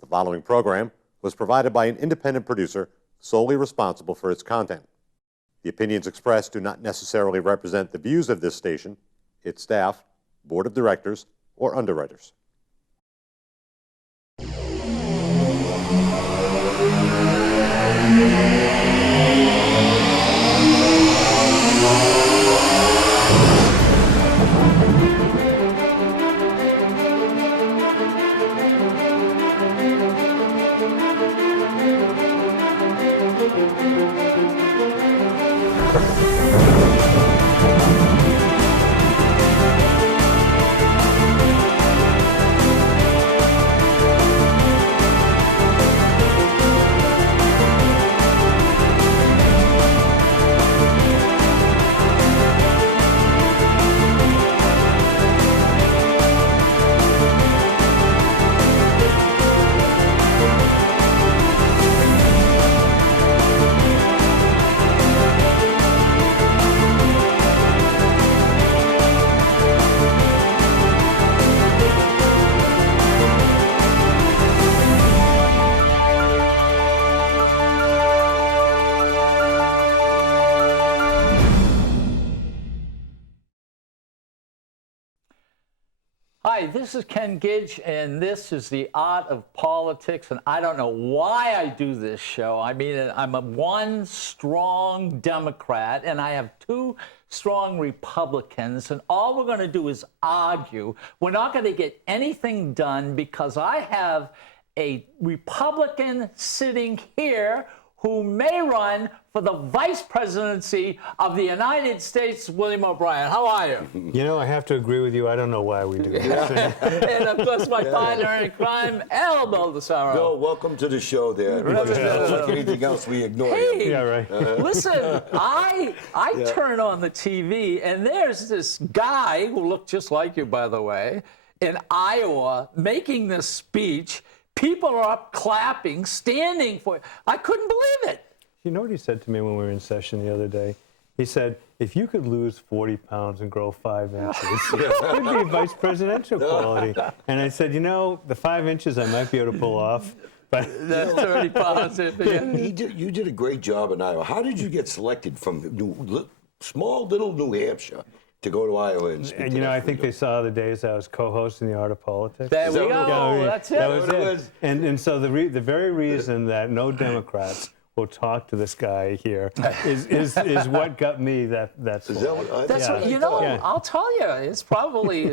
The following program was provided by an independent producer solely responsible for its content. The opinions expressed do not necessarily represent the views of this station, its staff, board of directors, or underwriters. Hi, this is Ken Gidge, and this is The Art of Politics, and I don't know why I do this show. I mean, I'm a one strong Democrat, and I have two strong Republicans, and all we're going to do is argue. We're not going to get anything done because I have a Republican sitting here who may run for the vice presidency of the United States. William O'Brien, how are you? You know, I have to agree with you. I don't know why we do this. And of course, my partner in crime, Al Baldessaro. Bill, welcome to the show there. Like anything else, we ignore you. Hey, Yeah, right. Listen, I turn on the TV, and there's this guy who looked just like you, by the way, in Iowa, making this speech. People are up clapping, standing for it. I couldn't believe it. You know what he said to me when we were in session the other day? He said, if you could lose 40 pounds and grow 5 inches, it would be vice presidential quality. And I said, you know, the 5 inches I might be able to pull off. But That's 30 pounds. You did a great job in Iowa. How did you get selected from small little New Hampshire to go to Iowa and speak? And you know, I think they saw the days I was co-hosting The Art of Politics. There we go. That's it. That was it. And so the very reason that no Democrats will talk to this guy here is what got me that support. That's what, you know, I'll tell you, it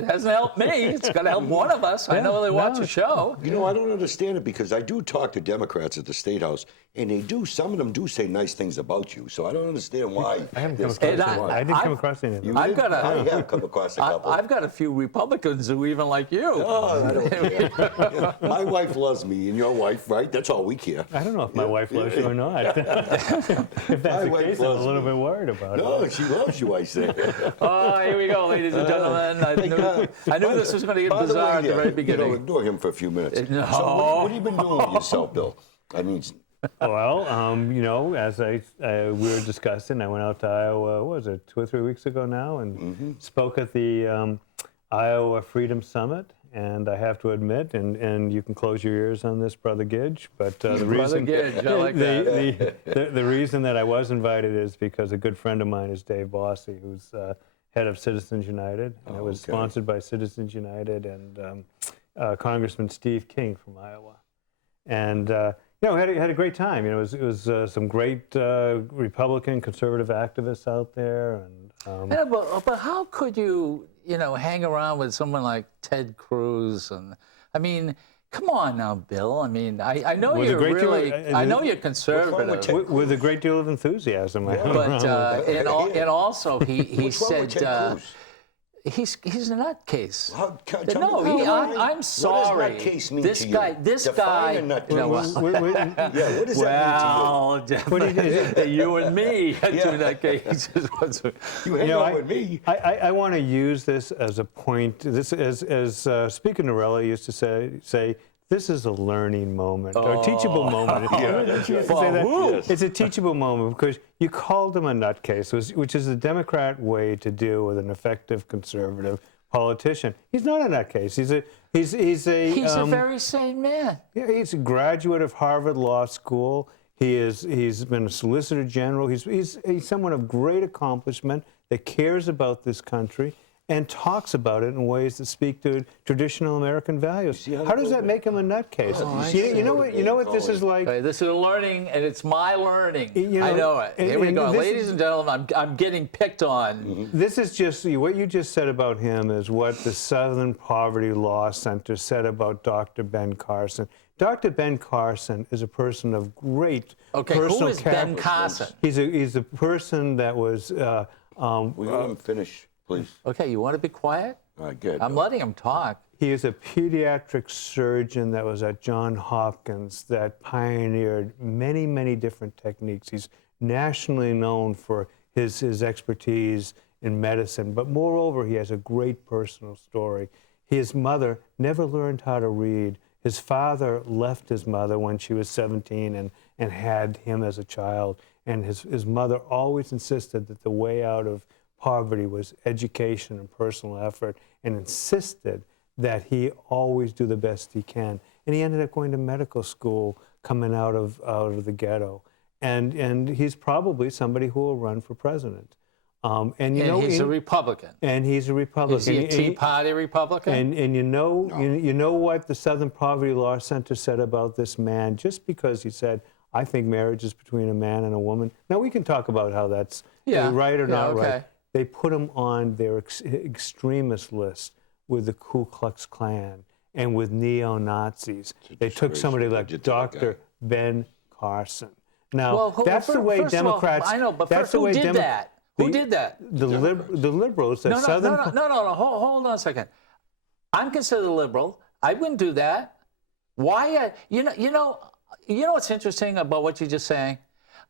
hasn't helped me. It's going to help one of us. I know they watch the show. You know, I don't understand it because I do talk to Democrats at the State House, and some of them do say nice things about you. So I don't understand why. I didn't come across any of them. I have come across a couple. I've got a few Republicans who even like you. Oh, I don't care. My wife loves me, and your wife, right? That's all we care. I don't know if my wife loves you or not. If that's the case, I'm a little bit worried about it. No, she loves you, I say. Oh, here we go, ladies and gentlemen. I knew this was going to get bizarre at the very beginning. You know, ignore him for a few minutes. No. So what have you been doing with yourself, Bill? I mean... Well, you know, as we were discussing, I went out to Iowa, what was it, 2 or 3 weeks ago now, and spoke at the Iowa Freedom Summit. And I have to admit, and you can close your ears on this, Brother Gidge, but the reason Gidge, I like that. the reason that I was invited is because a good friend of mine is Dave Bossy, who's head of Citizens United, and it was sponsored by Citizens United and Congressman Steve King from Iowa, and you know, had a great time. You know, it was some great Republican conservative activists out there, and yeah, but how could you hang around with someone like Ted Cruz? And I mean, come on now, Bill. I mean, I know you're really, I know you're conservative. With a great deal of enthusiasm. But and also he said. He's a nutcase. I'm sorry. What does nutcase mean this to you? guy, this guy. What does that mean to you? You and me. You hang out with me. I want to use this as a point. This as Speaker Norella used to say. This is a learning moment, or a teachable moment. It's a teachable moment because you called him a nutcase, which is the Democrat way to deal with an effective conservative politician. He's not a nutcase. He's a He's a very sane man. yeah, he's a graduate of Harvard Law School. He's been a Solicitor General. He's someone of great accomplishment that cares about this country and talks about it in ways that speak to traditional American values. How does that make him a nutcase? You know what this is like? Okay, this is learning, and it's my learning. I know it. Here we go. Ladies and gentlemen, I'm getting picked on. This is just, what you just said about him is what the Southern Poverty Law Center said about Dr. Ben Carson. Dr. Ben Carson is a person of great personal who is character. Ben Carson? He's a person that was... Will you let him finish, please? Okay, you want to be quiet? All right, good. I'm letting him talk. He is a pediatric surgeon that was at Johns Hopkins that pioneered many, many different techniques. He's nationally known for his expertise in medicine, but moreover, he has a great personal story. His mother never learned how to read. His father left his mother when she was 17 and had him as a child. And his mother always insisted that the way out of poverty was education and personal effort, and insisted that he always do the best he can. And he ended up going to medical school coming out of the ghetto. And he's probably somebody who will run for president. And he's a Republican. And he's a Republican. Is he a Tea Party Republican? And you know what the Southern Poverty Law Center said about this man? Just because he said, I think marriage is between a man and a woman. Now, we can talk about how that's right or not right. They put him on their extremist list with the Ku Klux Klan and with neo-Nazis. They took somebody like Dr. Ben Carson. Now, that's the way Democrats... I know, but first, who did that? Who did that? The liberals. No, hold on a second. I'm considered a liberal. I wouldn't do that. Why? You know what's interesting about what you're just saying?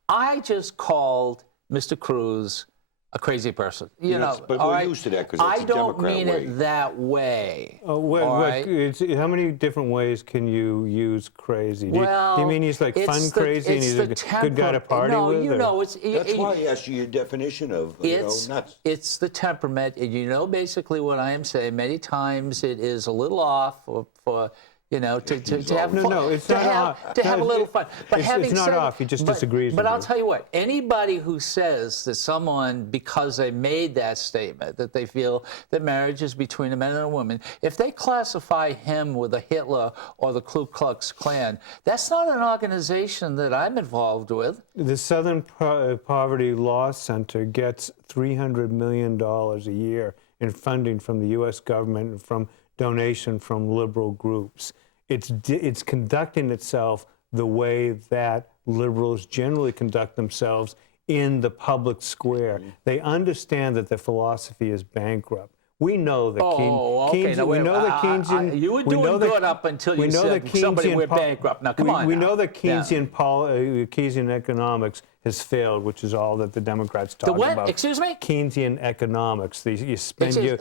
I just called Mr. Cruz a crazy person. But we're used to that because I don't mean it that way. How many different ways can you use crazy? Do you mean he's like fun crazy and he's a good guy to party with? No, that's why I asked you your definition of nuts. It's the temperament, and basically what I am saying. Many times it is a little off for to have fun. No, it's not off. To have a little fun. But it's not off. He just disagrees with you. But I'll tell you what, anybody who says that someone, because they made that statement, that they feel that marriage is between a man and a woman, if they classify him with a Hitler or the Ku Klux Klan, that's not an organization that I'm involved with. The Southern Poverty Law Center gets $300 million a year in funding from the U.S. government and from donation from liberal groups. It's conducting itself the way that liberals generally conduct themselves in the public square. They understand that their philosophy is bankrupt. We know that Keynesian. You were doing good up until you said somebody went bankrupt. Now, come on. We know that Keynesian economics has failed, which is all that the Democrats talk about. The what? Excuse me? Keynesian economics. You spend your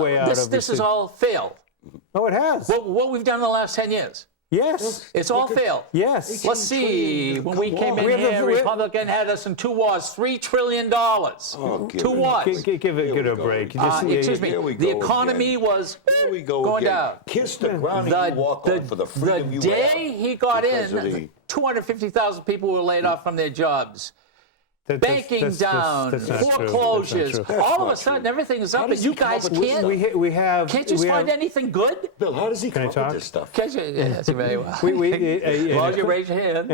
way out of this. This has all failed. Oh, it has. What we've done in the last 10 years. Yes. It's all failed. Yes. Let's see. When we came in here, Republican had us in 2 wars, $3 trillion. 2 wars. Give it a break. Excuse me. The economy was going down. Kiss the ground and you walk on for the freedom you have. The day he got in, 250,000 people were laid off from their jobs. Banking down, foreclosures. All of a sudden, everything is up, and you guys can't. Can't you find anything good? Bill, how does he come up with this stuff? Yes, very well. Well, you raise your hand.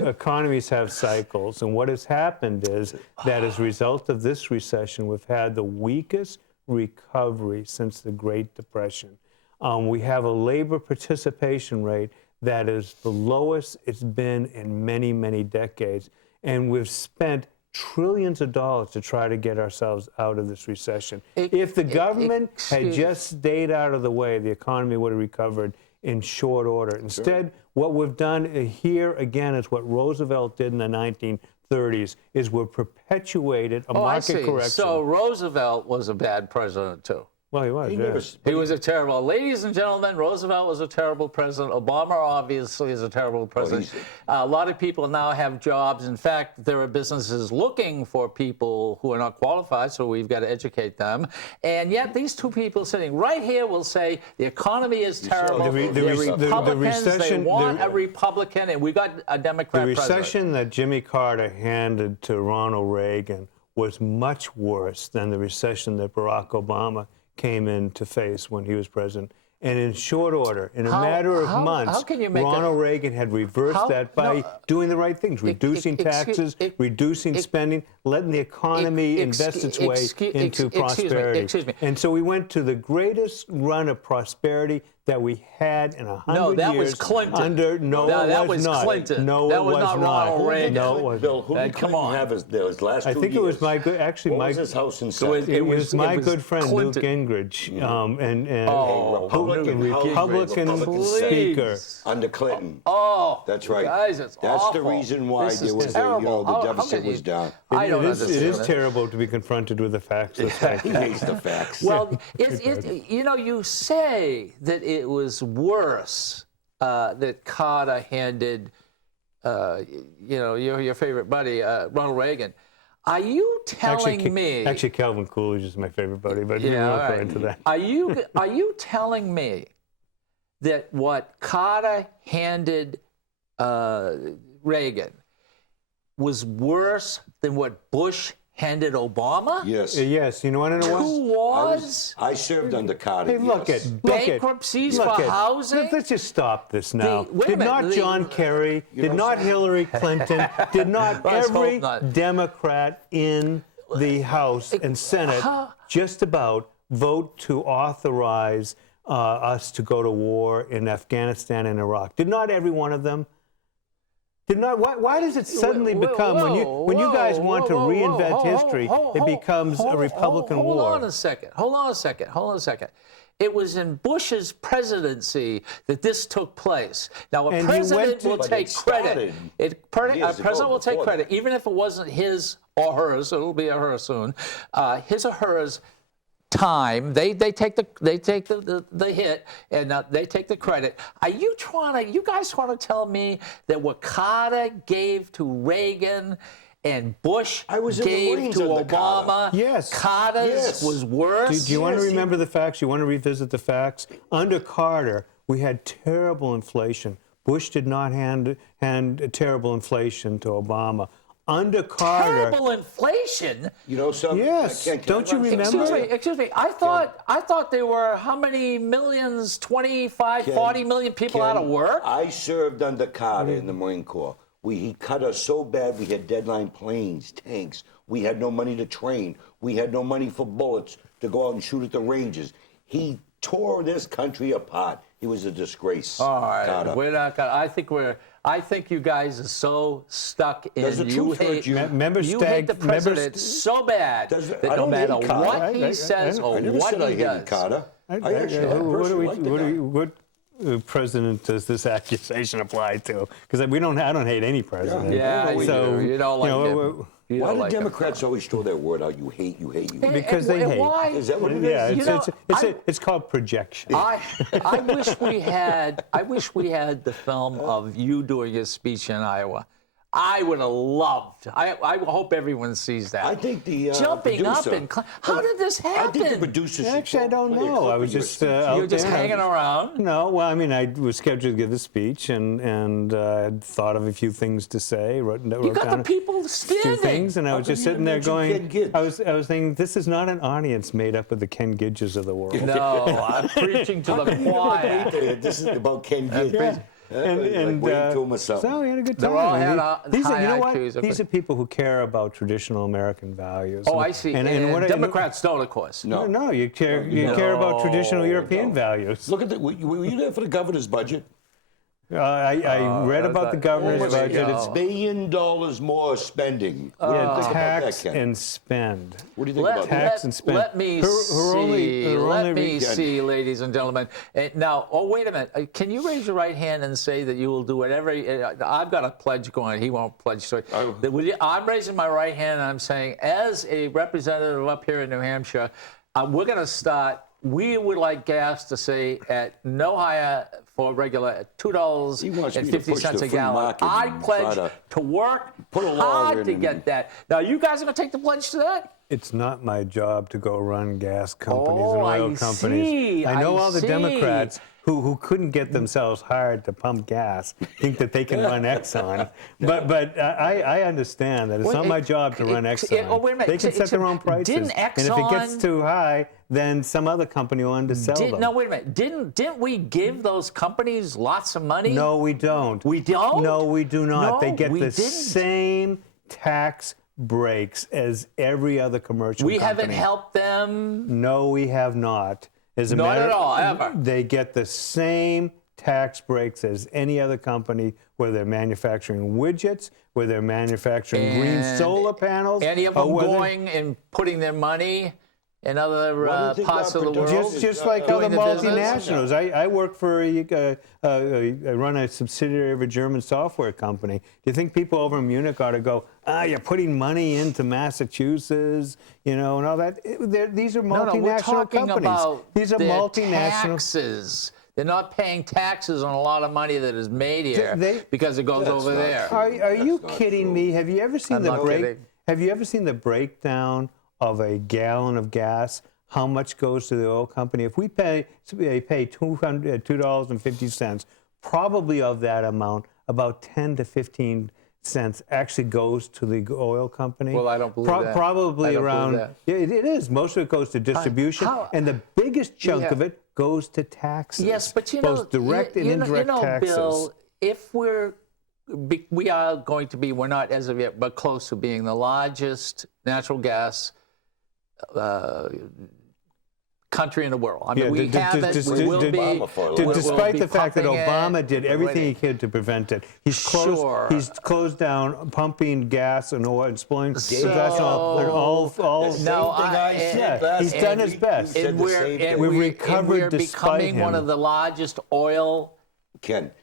Economies have cycles, and what has happened is that as a result of this recession, we've had the weakest recovery since the Great Depression. We have a labor participation rate that is the lowest it's been in many, many decades. And we've spent trillions of dollars to try to get ourselves out of this recession. If the government had just stayed out of the way, the economy would have recovered in short order. Instead, what we've done here, again, is what Roosevelt did in the 1930s, is we've perpetuated a market correction. So Roosevelt was a bad president, too. Well, he was, He yeah. never, He was a terrible. Ladies and gentlemen, Roosevelt was a terrible president. Obama obviously is a terrible president. A lot of people now have jobs. In fact, there are businesses looking for people who are not qualified, so we've got to educate them. And yet these two people sitting right here will say the economy is terrible. the Republicans, they recession- want a Republican, and we got a Democrat The president. recession that Jimmy Carter handed to Ronald Reagan was much worse than the recession that Barack Obama came in to face when he was president. And in short order, in a matter of months, how can you make Ronald Reagan had reversed that by doing the right things, reducing taxes, reducing spending, letting the economy invest its way into prosperity. Excuse me. And so we went to the greatest run of prosperity that we had in 100 years. No, that was Clinton. That was not. Clinton. No, that it was was not not. Ronald Reagan. No, it wasn't. Bill, who did Come Clinton on. have his last 2 years? I think it was my good, actually, What my was his House and So Senate? it was my it was good friend Clinton. Newt Gingrich, Speaker. Under Clinton. Oh, That's right. Guys, it's That's awful. the reason why This there is was terrible. the How deficit can you- was down. I don't It understand is that. terrible to be confronted with the facts. That's right. He hates the facts. Well, you say that it was worse that Carter handed, your favorite buddy, Ronald Reagan. Are you telling me? Actually, Calvin Coolidge is my favorite buddy, but we Yeah, won't all go right. into that. Are you telling me that what Carter handed Reagan was worse than what Bush handed Obama? Yes. Yes, you know what I know? Who was? I served under Carter. Hey, look yes. at Bankruptcies for housing? Let's just stop this now. Wait a Did minute, not John Kerry, did know not Hillary Clinton, did not Let's hope every not. Democrat in the House and Senate just about vote to authorize us to go to war in Afghanistan and Iraq? Did not every one of them? Did not. Why does it suddenly become when you guys want to reinvent history, it becomes a Republican war? Hold on a second. It was in Bush's presidency that this took place. Now, a And he went president to- will But take it credit. started A years president ago will take before credit, that. even if it wasn't his or hers. It'll be a her soon. His or hers time. They take the hit and they take the credit. Are you you guys trying to tell me that what Carter gave to Reagan and Bush I was in the gave Marines to under Obama, Carter. Yes. Carter's Yes. was worse? Do you want to Yes, remember the facts? You want to revisit the facts? Under Carter, we had terrible inflation. Bush did not hand terrible inflation to Obama. Under Carter, Terrible inflation? You know something? Yes. Don't you remember? Excuse me. I thought there were how many millions? 25, 40 million people out of work? I served under Carter in the Marine Corps. He cut us so bad we had deadline planes, tanks. We had no money to train. We had no money for bullets to go out and shoot at the ranges. He tore this country apart. He was a disgrace. All right, Carter. we're not gonna. I think you guys are so stuck in Does the you truth hurt hate you? Remember you Stag- hate the remember president so bad Does- that I no don't hate matter Carter. what he says or I never what said I he hated does. Carter. I actually liked the guy. What president does this accusation apply to? Because I don't hate any president. Yeah, you so do. You don't like him. You Why don't do like him. Democrats always throw that word out? You hate, you hate, you hate. Because they hate. Why? Is that what it is? Yeah, You know, it's called projection. I wish we had the film of you doing a speech in Iowa. I would have loved. I hope everyone sees that. I think the jumping up producer- and how did this happen? I think the producers. Actually, I don't know. I was just out You're just there. hanging around. No, well, I mean, I was scheduled to give the speech and I'd thought of a few things to say. Wrote You got down the people two standing. things, and I was come just you sitting there mention going. Ken Gidge? I was thinking, this is not an audience made up of the Ken Gidges of the world. No, I'm preaching to the choir. This is about Ken Gidge. And waiting to him or something. so we had a good time. They're all And had these are, high you know what? IQs, These are people who care about traditional American values. Oh, I see. And what Democrats don't, of course. No, you care. You care about traditional European values. Look at were you there for the governor's budget? I read about the governor's almost budget. go. It's $1 billion more spending. What do you think about tax that, Ken? and spend. What do you think about that? Tax and spend. Let me see, ladies and gentlemen. Now, wait a minute. Can you raise your right hand and say that you will do whatever? I've got a pledge going. He won't pledge. So I'm raising my right hand and I'm saying, as a representative up here in New Hampshire, we're going to start we would like gas to say at no higher for regular at $2.50 a gallon. I pledge to work hard to get that. Now, you guys are going to take the pledge to that? It's not my job to go run gas companies and Oh, oil I companies. see, I know I all the see. Democrats who couldn't get themselves hired to pump gas think that they can run Exxon. But I understand that it's not my job to run Exxon. Wait a minute. They can set their own prices. Didn't and if it gets Exxon- too high, then some other company will undersell them. No, wait a minute. Didn't we give those companies lots of money? No, we don't. We don't? No, we do not. No, they get we the didn't. same tax breaks as every other commercial We company. haven't helped them. No, we have not. As a Not matter, at all, ever. They get the same tax breaks as any other company, whether they're manufacturing widgets, whether they're manufacturing green And solar panels. Any of or them whether- going and putting their money in other parts of the world? Just like other doing the business? multinationals. I work for I run a subsidiary of a German software company. Do you think people over in Munich ought to go, you're putting money into Massachusetts, and all that? These are multinational No, we're talking companies. about These are their multinational. taxes. They're not paying taxes on a lot of money that is made here because it goes over there. Are you kidding me? Have you ever seen I'm the not break? kidding. Have you ever seen the breakdown of a gallon of gas? How much goes to the oil company? If we pay $2.50, probably of that amount, about 10 to 15 cents actually goes to the oil company. Well, I don't believe that. Probably I don't around. believe Yeah, it is. Most of it goes to distribution, and the biggest chunk of it goes to taxes. Yes, but both direct and indirect taxes. Bill, if we are going to be, we're not as of yet, but close to being the largest natural gas country in the world. I mean, we have it. We will be. Despite the fact that pumping Obama it. did everything he could to prevent it, he's closed down pumping gas and oil and exploiting gas on all. He's done his best. And We've recovered we're despite becoming him. one of the largest oil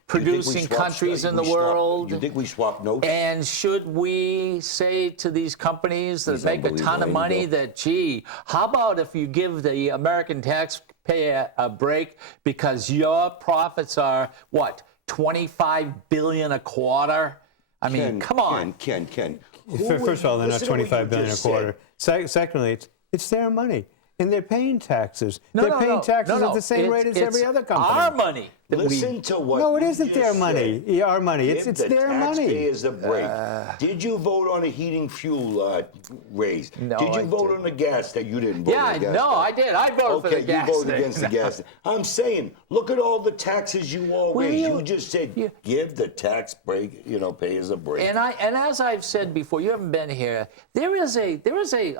producing countries in the world. You think we swap notes? And should we say to these companies that make a ton of money that, gee, how about if you give the American taxpayer a break because your profits are, what, $25 billion a quarter? I mean, come on. Ken. First of all, they're not $25 billion a quarter. Secondly, it's their money. And they're paying taxes. They're paying taxes at the same rate as every other company. Our money. Listen to what. No, it isn't their just money. said. Our money. It's Give the their money. taxpayers a break. Did you vote on a heating fuel raise? No, Did you I vote didn't. on the gas that you didn't vote on the gas? No, I did. I voted for the gas. Okay, you voted thing. against the gas. I'm saying, look at all the taxes you all raised. you- You just said, give the tax break, payers a break. And as I've said before, you haven't been here. There is a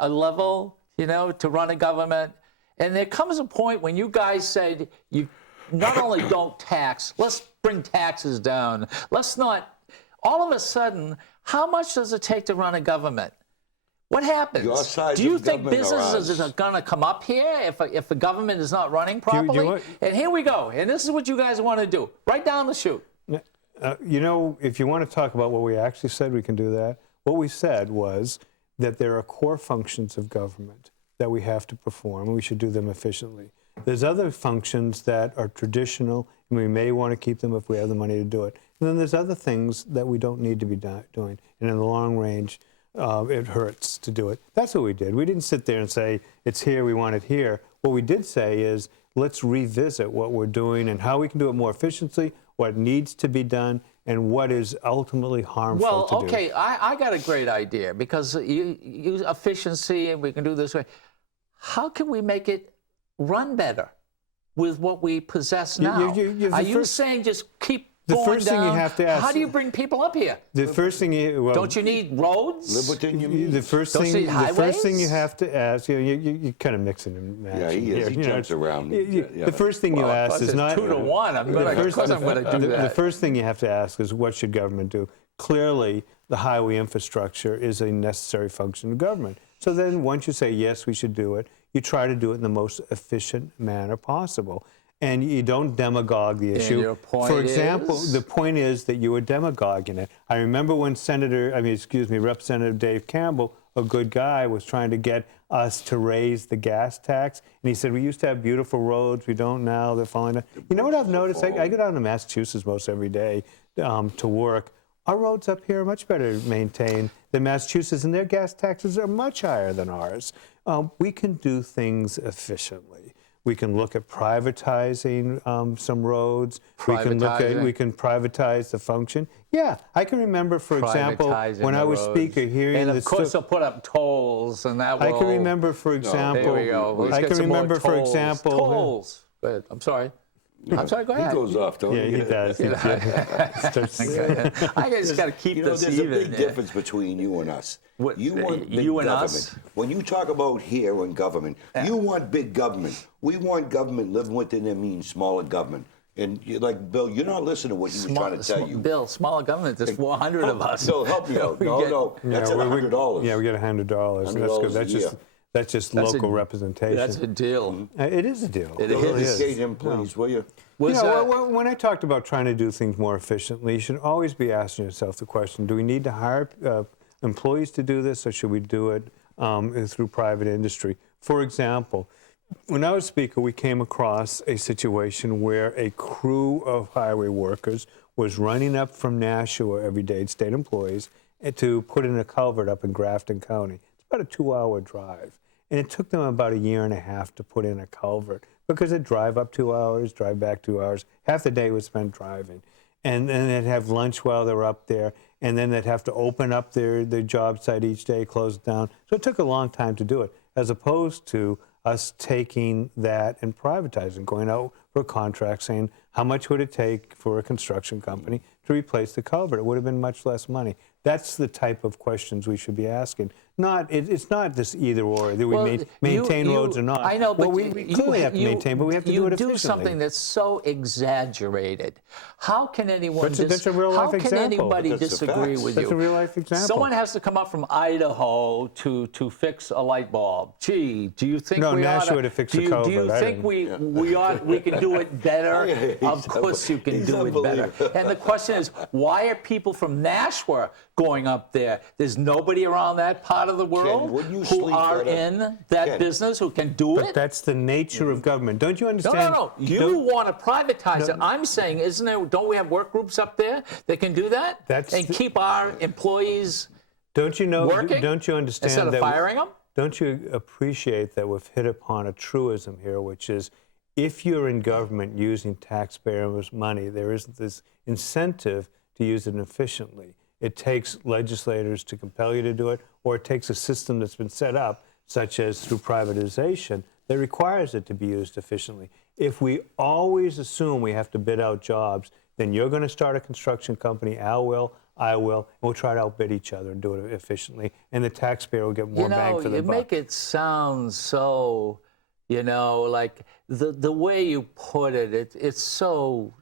level, to run a government, and there comes a point when you guys said you not only don't tax, let's bring taxes down. Let's not. All of a sudden, how much does it take to run a government? What happens? Your size Do you of think government or businesses ours? are going to come up here if the government is not running properly? And here we go. And this is what you guys want to do. Right down the chute. If you want to talk about what we actually said, we can do that. What we said was that there are core functions of government that we have to perform, and we should do them efficiently. There's other functions that are traditional, and we may want to keep them if we have the money to do it. And then there's other things that we don't need to be doing. And in the long range, it hurts to do it. That's what we did. We didn't sit there and say, it's here, we want it here. What we did say is, let's revisit what we're doing and how we can do it more efficiently, what needs to be done, and what is ultimately harmful to do. Well, okay, I got a great idea, because you use efficiency and we can do this way. How can we make it run better with what we possess now? Are you saying just keep going first thing you down? have to ask- How do you bring people up here? The first thing Don't you need roads? Live within your means. The first Don't thing see you highways? have to ask, you're kind of mixing and matching. Yeah, he is. here. He jumps around. The first thing you ask is not 2 to 1. Of course I'm going to do that. The first thing you have to ask is, what should government do? Clearly, the highway infrastructure is a necessary function of government. So then, once you say yes, we should do it, you try to do it in the most efficient manner possible. And you don't demagogue the issue. your point For example, is? the point is that you were demagoguing it. I remember when Representative Dave Campbell a good guy, was trying to get us to raise the gas tax. And he said, we used to have beautiful roads. We don't now. They're falling down. You know what I've noticed? I go down to Massachusetts most every day to work. Our roads up here are much better maintained than Massachusetts, and their gas taxes are much higher than ours. We can do things efficiently. We can look at privatizing some roads. We can privatize the function. Yeah, I can remember, for example, when I was speaker hearing and of course they'll put up tolls, and that will. I can remember, for example. There we go. I can remember, for example. Tolls. I'm sorry. I'm sorry, go ahead. He goes off, don't he? Yeah, he does. I just got to keep this there's even. a big difference between you and us. What, you want big you and government. us? When you talk about here and government, you want big government. We want government living within their means, smaller government. And you're like, Bill, you're not listening to what he was trying to tell you. Bill, smaller government, there's 400 of us. Bill, help me out. No, that's at $100. Yeah, we get $100. That's good. That's just local representation. That's a deal. It is a deal. It is. Educate him, please, will you? When I talked about trying to do things more efficiently, you should always be asking yourself the question, do we need to hire employees to do this, or should we do it through private industry? For example, when I was speaker, we came across a situation where a crew of highway workers was running up from Nashua every day, state employees, to put in a culvert up in Grafton County. It's about a 2-hour drive. And it took them about a year and a half to put in a culvert because they'd drive up 2 hours, drive back 2 hours. Half the day was spent driving. And then they'd have lunch while they were up there. And then they'd have to open up their job site each day, close it down. So it took a long time to do it, as opposed to us taking that and privatizing, going out for a contract saying, how much would it take for a construction company to replace the culvert? It would have been much less money. That's the type of questions we should be asking. It's not this either or, that we maintain roads or not. I know, but we clearly have to maintain, but we have to do it efficiently. You do something that's so exaggerated. How can anyone that's a real life example. How can anybody disagree with you? That's a real life example. Someone has to come up from Idaho to fix a light bulb. Gee, do you think we Nashua to fix a culvert. Do you think we can do it better? Of course you can do it better. And the question is, why are people from Nashua going up there? There's nobody around that part of the world who are in that business who can do it. But that's the nature of government. Don't you understand? No. You want to privatize it. I'm saying, don't we have work groups up there that can do that and keep our employees working? Don't you understand instead of firing them? Don't you appreciate that we've hit upon a truism here, which is, if you're in government using taxpayers' money, there isn't this incentive to use it efficiently. It takes legislators to compel you to do it, or it takes a system that's been set up, such as through privatization, that requires it to be used efficiently. If we always assume we have to bid out jobs, then you're going to start a construction company, Al will, I will, and we'll try to outbid each other and do it efficiently, and the taxpayer will get more bang for the buck. You make it sound so, like the way you put it, it's so,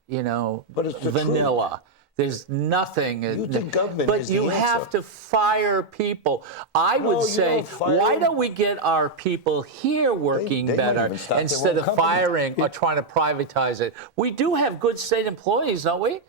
but it's vanilla. Truth. There's nothing. You think government but is you the have answer. to fire people. I would say, why don't we get our people here working better instead of firing or trying to privatize it? We do have good state employees, don't we?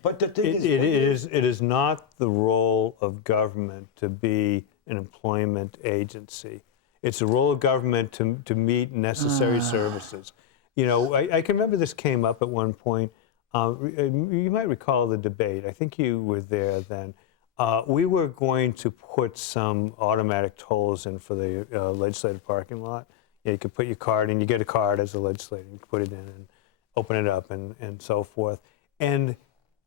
But the thing it is not the role of government to be an employment agency. It's the role of government to meet necessary services. I can remember this came up at one point. You might recall the debate. I think you were there then. We were going to put some automatic tolls in for the legislative parking lot. You could put your card in. You get a card as a legislator. You can put it in and open it up and so forth. And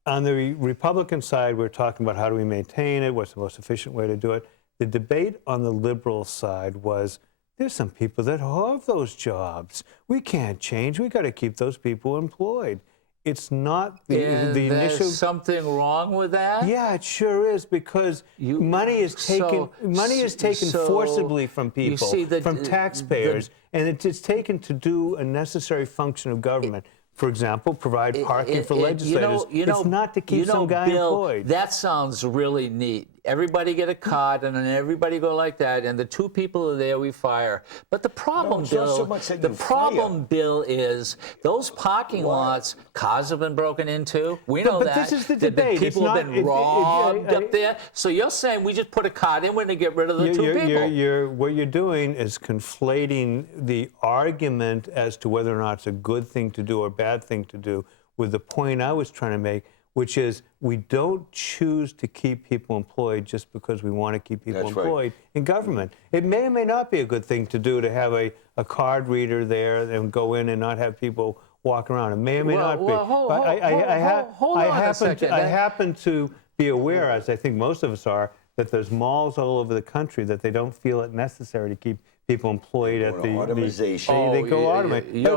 on the Republican side, we're talking about how do we maintain it, what's the most efficient way to do it. The debate on the liberal side was, there's some people that have those jobs. We can't change. We got to keep those people employed. It's not the initial. There's something wrong with that? Yeah, it sure is, because money is taken forcibly from people, from taxpayers, and it's taken to do a necessary function of government. For example, provide parking for legislators. It's not to keep some guy employed. That sounds really neat. everybody get a card, and then everybody go like that, and the 2 people are there, we fire. But the problem, it's not Bill, so much that the you problem, fire. Bill, is those parking lots, cars have been broken into. We know but that. this is the There've been debate. It's people have not- been robbed up there. So you're saying we just put a card in when they get rid of the 2 people? What you're doing is conflating the argument as to whether or not it's a good thing to do or a bad thing to do with the point I was trying to make, which is we don't choose to keep people employed just because we want to keep people That's right. employed in government. It may or may not be a good thing to do to have a card reader there and go in and not have people walk around. It may or may not be. Hold But on a second. I happen to be aware, as I think most of us are, that there's malls all over the country that they don't feel it necessary to keep people employed at the Automation. They go automate. You're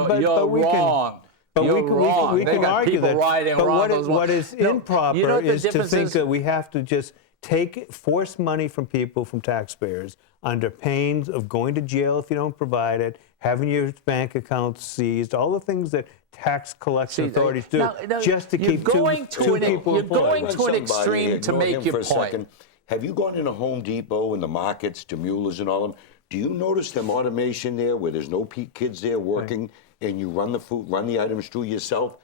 wrong. But You're wrong. we They can got argue people that. riding But around those what malls. is No, improper you know what the is to difference think is? that we have to just force money from people, from taxpayers, under pains of going to jail if you don't provide it, having your bank accounts seized, all the things that tax collection authorities do, just to keep two people employed. You're going to an Somebody, extreme to ignore make him your for a point. second. Have you gone into Home Depot and the markets, to Mueller's and all of them? Do you notice them automation there where there's no kids there working and you run the food, run the items through yourself?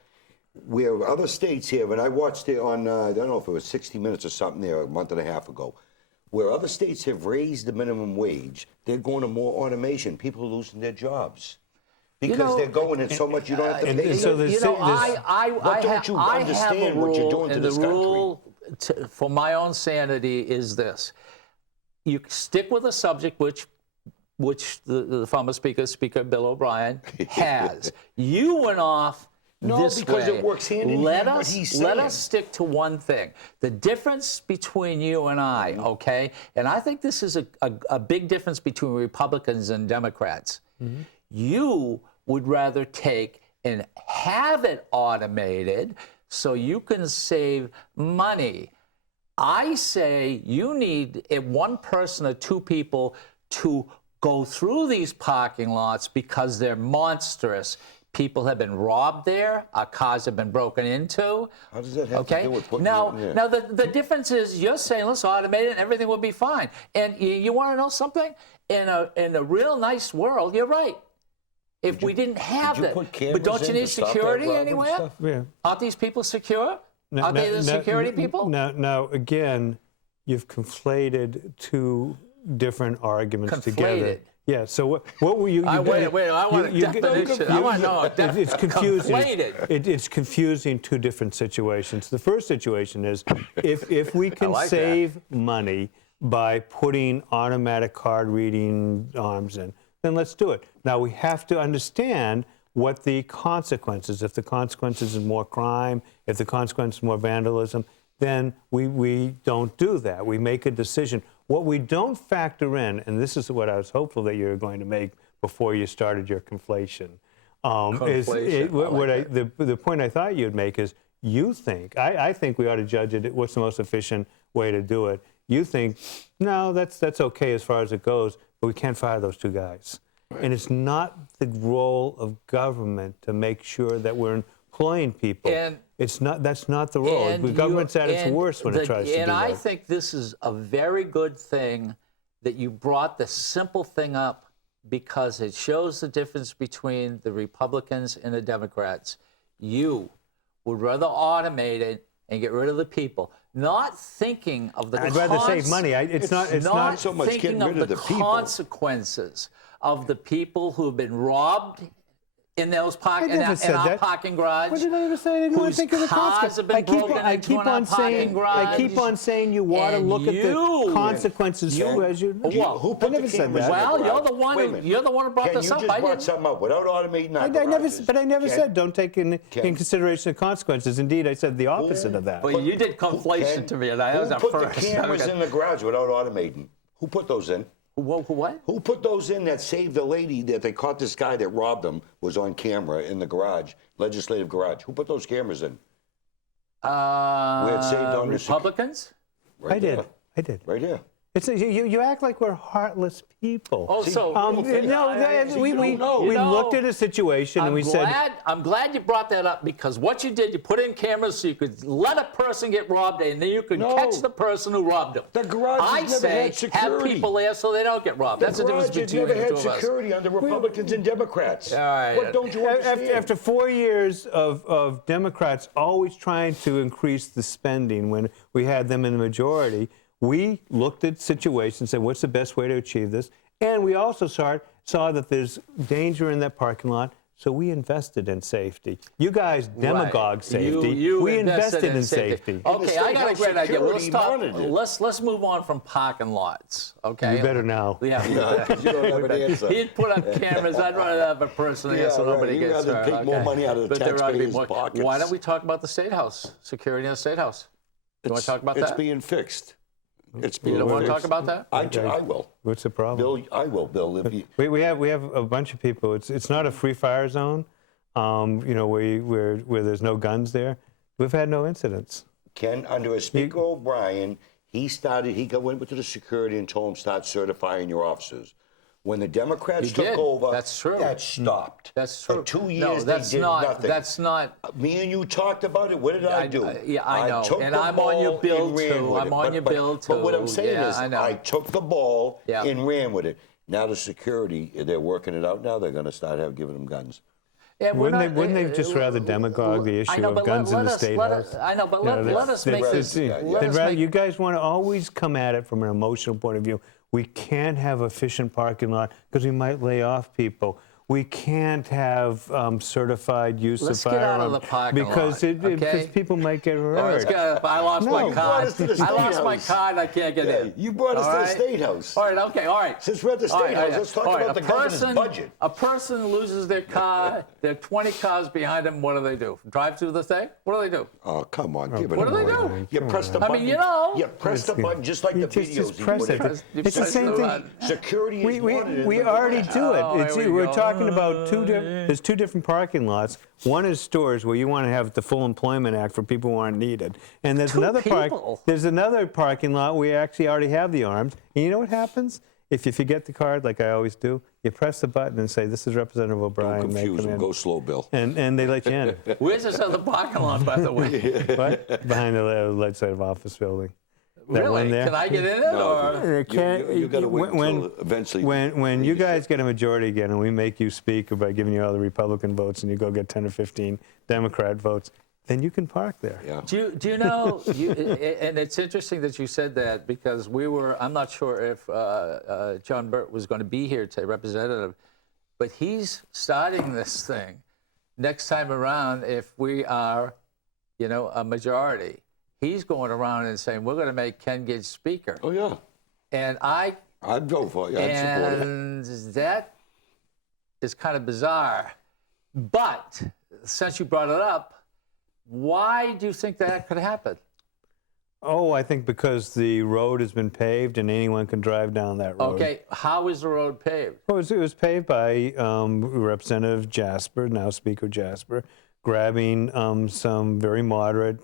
Where other states have, and I watched it on, I don't know if it was 60 Minutes or something there a month and a half ago, where other states have raised the minimum wage, they're going to more automation. People are losing their jobs. Because they're going in so much you don't have to pay. so them. there's- What don't you understand what you're doing to this country? The rule for my own sanity is this. You stick with a subject which the former Speaker Bill O'Brien has. You went off this because way. it works hand in hand what he's Let saying. us stick to one thing. The difference between you and I, okay, and I think this is a big difference between Republicans and Democrats. You would rather take and have it automated so you can save money. I say you need one person or 2 people to go through these parking lots because they're monstrous. People have been robbed there. Our cars have been broken into. How does that have to do with putting now, it in there? Now, the difference is you're saying, let's automate it and everything will be fine. And you want to know something? In a real nice world, you're right. If we didn't have you that. put But cameras don't you in need to stop that security robbing anywhere? stuff? Yeah. Aren't these people secure? Aren't they the security people? Now, again, you've conflated 2 different arguments together. Conflated. Yeah. So what were you? Wait, I want a definition. I want to know. It's confusing. Conflated. It's confusing 2 different situations. The first situation is if we can like that. save money by putting automatic card reading arms in, then let's do it. Now we have to understand what the consequences. If the consequences is more crime, if the consequence is more vandalism, then we don't do that. We make a decision. What we don't factor in, and this is what I was hopeful that you were going to make before you started your conflation, the point I thought you'd make is you think, I think we ought to judge it, what's the most efficient way to do it. You think, no, that's okay as far as it goes, but we can't fire those 2 guys. Right. And it's not the role of government to make sure that we're employing people. And that's not the role. The government's at its worst when it tries to do that. And I think this is a very good thing that you brought the simple thing up because it shows the difference between the Republicans and the Democrats. You would rather automate it and get rid of the people, not thinking of the I'd rather save money. It's not so much thinking getting rid of of the people. consequences of the people who have been robbed in those I never said our that. parking garage. What did I ever say? I didn't whose think of the cars have been broken into in our parking garage. I keep on saying you want to And look at the you- consequences as you. Well, Who put I never the said cameras that. in Well, the you're garage? the one Wait a who minute. you're the one who brought Ken, this you up. just I brought didn't. something up without automating our garages. But I never Ken, said don't take in consideration the consequences. Indeed, I said the opposite of that. But you did conflation Ken, to me, and that was who a put first. the cameras in the garage without automating? Who put those in? What? Who put those in that saved the lady that they caught this guy that robbed them was on camera in the garage, legislative garage? Who put those cameras in? Where it saved on the Republicans? Right I did. there. I did. Right here. You act like we're heartless people. Oh, so we looked at a situation and we said, I'm glad you brought that up, because what you did, you put in cameras so you could let a person get robbed and then you could catch the person who robbed them. The garages never had security. Have people there so they don't get robbed. That's the difference between never the had two of us. security under Republicans and Democrats. All right. What don't you understand? after 4 years of Democrats always trying to increase the spending when we had them in the majority, we looked at situations and said, what's the best way to achieve this? And we also saw that there's danger in that parking lot, so we invested in safety. You guys demagogue safety. You we invested in safety. Okay, I got a great idea. Let's Let's move on from parking lots. Okay. You better now. Yeah. you don't have an answer. He'd put up cameras. I'd rather have a person there so nobody gets hurt. Take more money out of the taxpayers' pockets. Why don't we talk about the State House? Security in the State House. Do you want to talk about that? It's being fixed. It's being You don't want to fixed. talk about that? I will. What's the problem? Bill, I will, Bill. If you, We have a bunch of people. It's not a free fire zone, where there's no guns there. We've had no incidents. Ken, under a Speaker O'Brien, he went to the security and told him, start certifying your officers. When the Democrats took over, That's true. that stopped. That's true. For 2 years, no, that's they did not, nothing. That's not. Me and you talked about it. What did I do? I know. took And the I'm on your ball bill, and ran too. with I'm it. on your bill, But what I'm too. saying Yeah, is, I know. I took the ball Yeah. and ran with it. Now the security, they're working it out now. They're going to start giving them guns. Yeah, Wouldn't they just rather demagogue the issue of guns in the State House? I know, but let us make this. You guys want to always come at it from an emotional point of view. We can't have efficient parking lot because we might lay off people. We can't have certified use Let's of get firearms out of the parking because lot, because people might get hurt. All right, let's get. I lost my No. card. us to the I State lost my House. card. I can't get in. You brought us All to the right? State House. All right. Okay. All right. Since we're at the All State right, House, let's talk all right, about the governor's budget. A person loses their car. There are 20 cars behind them. What do? Drive through the thing? What do? Oh, come on, give it What a do they break. do? You press the I button. mean, you know. You press the button just like the You videos. just press it. You It's the press same the thing. button. Security is wanted. We already do it. Oh, here we We're go. talking about there's two different parking lots. One is stores where you want to have the Full Employment Act for people who aren't needed, and there's people. there's another parking lot where you actually already have the arms. And you know what happens? If you forget the card, like I always do, you press the button and say, "This is Representative O'Brien." Don't May I confuse come them. in?" Go slow, Bill. And they let you in. Where's this other parking lot, by the way? What? Behind the legislative office building. That Really? one there? Can I get in it? Or? You got to wait until eventually. When you guys get a majority again and we make you speaker by giving you all the Republican votes and you go get 10 or 15 Democrat votes, then you can park there. Yeah. Do you know, and it's interesting that you said that because I'm not sure if John Burt was going to be here today, Representative, but he's starting this thing next time around if we are, a majority. He's going around and saying, we're going to make Ken Gage speaker. Oh, yeah. And I'd go for it. I'd support it. And that is kind of bizarre. But since you brought it up, why do you think that could happen? Oh, I think because the road has been paved and anyone can drive down that road. Okay, how is the road paved? Well, it was paved by Representative Jasper, now Speaker Jasper, grabbing some very moderate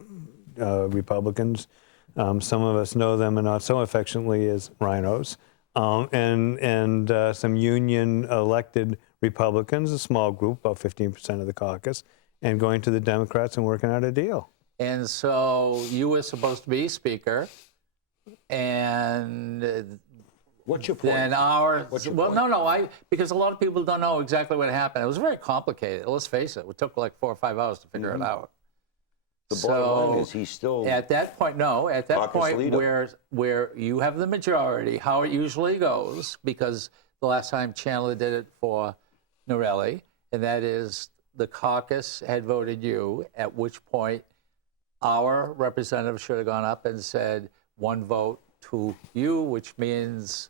Republicans. Some of us know them and not so affectionately as rhinos, and some union elected Republicans, a small group, about 15% of the caucus, and going to the Democrats and working out a deal. And so you were supposed to be speaker, and What's your point? then because a lot of people don't know exactly what happened. It was very complicated. Let's face it. It took like 4 or 5 hours to figure it out. The bottom line is he's still at that point. No, at that caucus point leader. where you have the majority, how it usually goes, because the last time Chandler did it for Norelli, and that is the caucus had voted you, at which point our representative should have gone up and said 1 vote to you, which means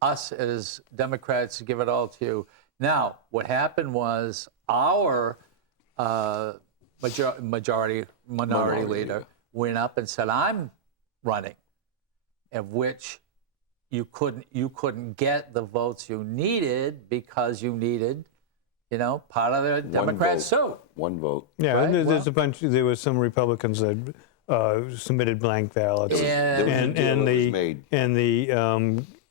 us as Democrats give it all to you. Now, what happened was our minority leader went up and said, "I'm running," of which you couldn't get the votes you needed because you needed, part of the Democrat suit. 1 vote. Yeah, Right, and there's a bunch. There was some Republicans that submitted blank ballots. And- There was a deal that was made. And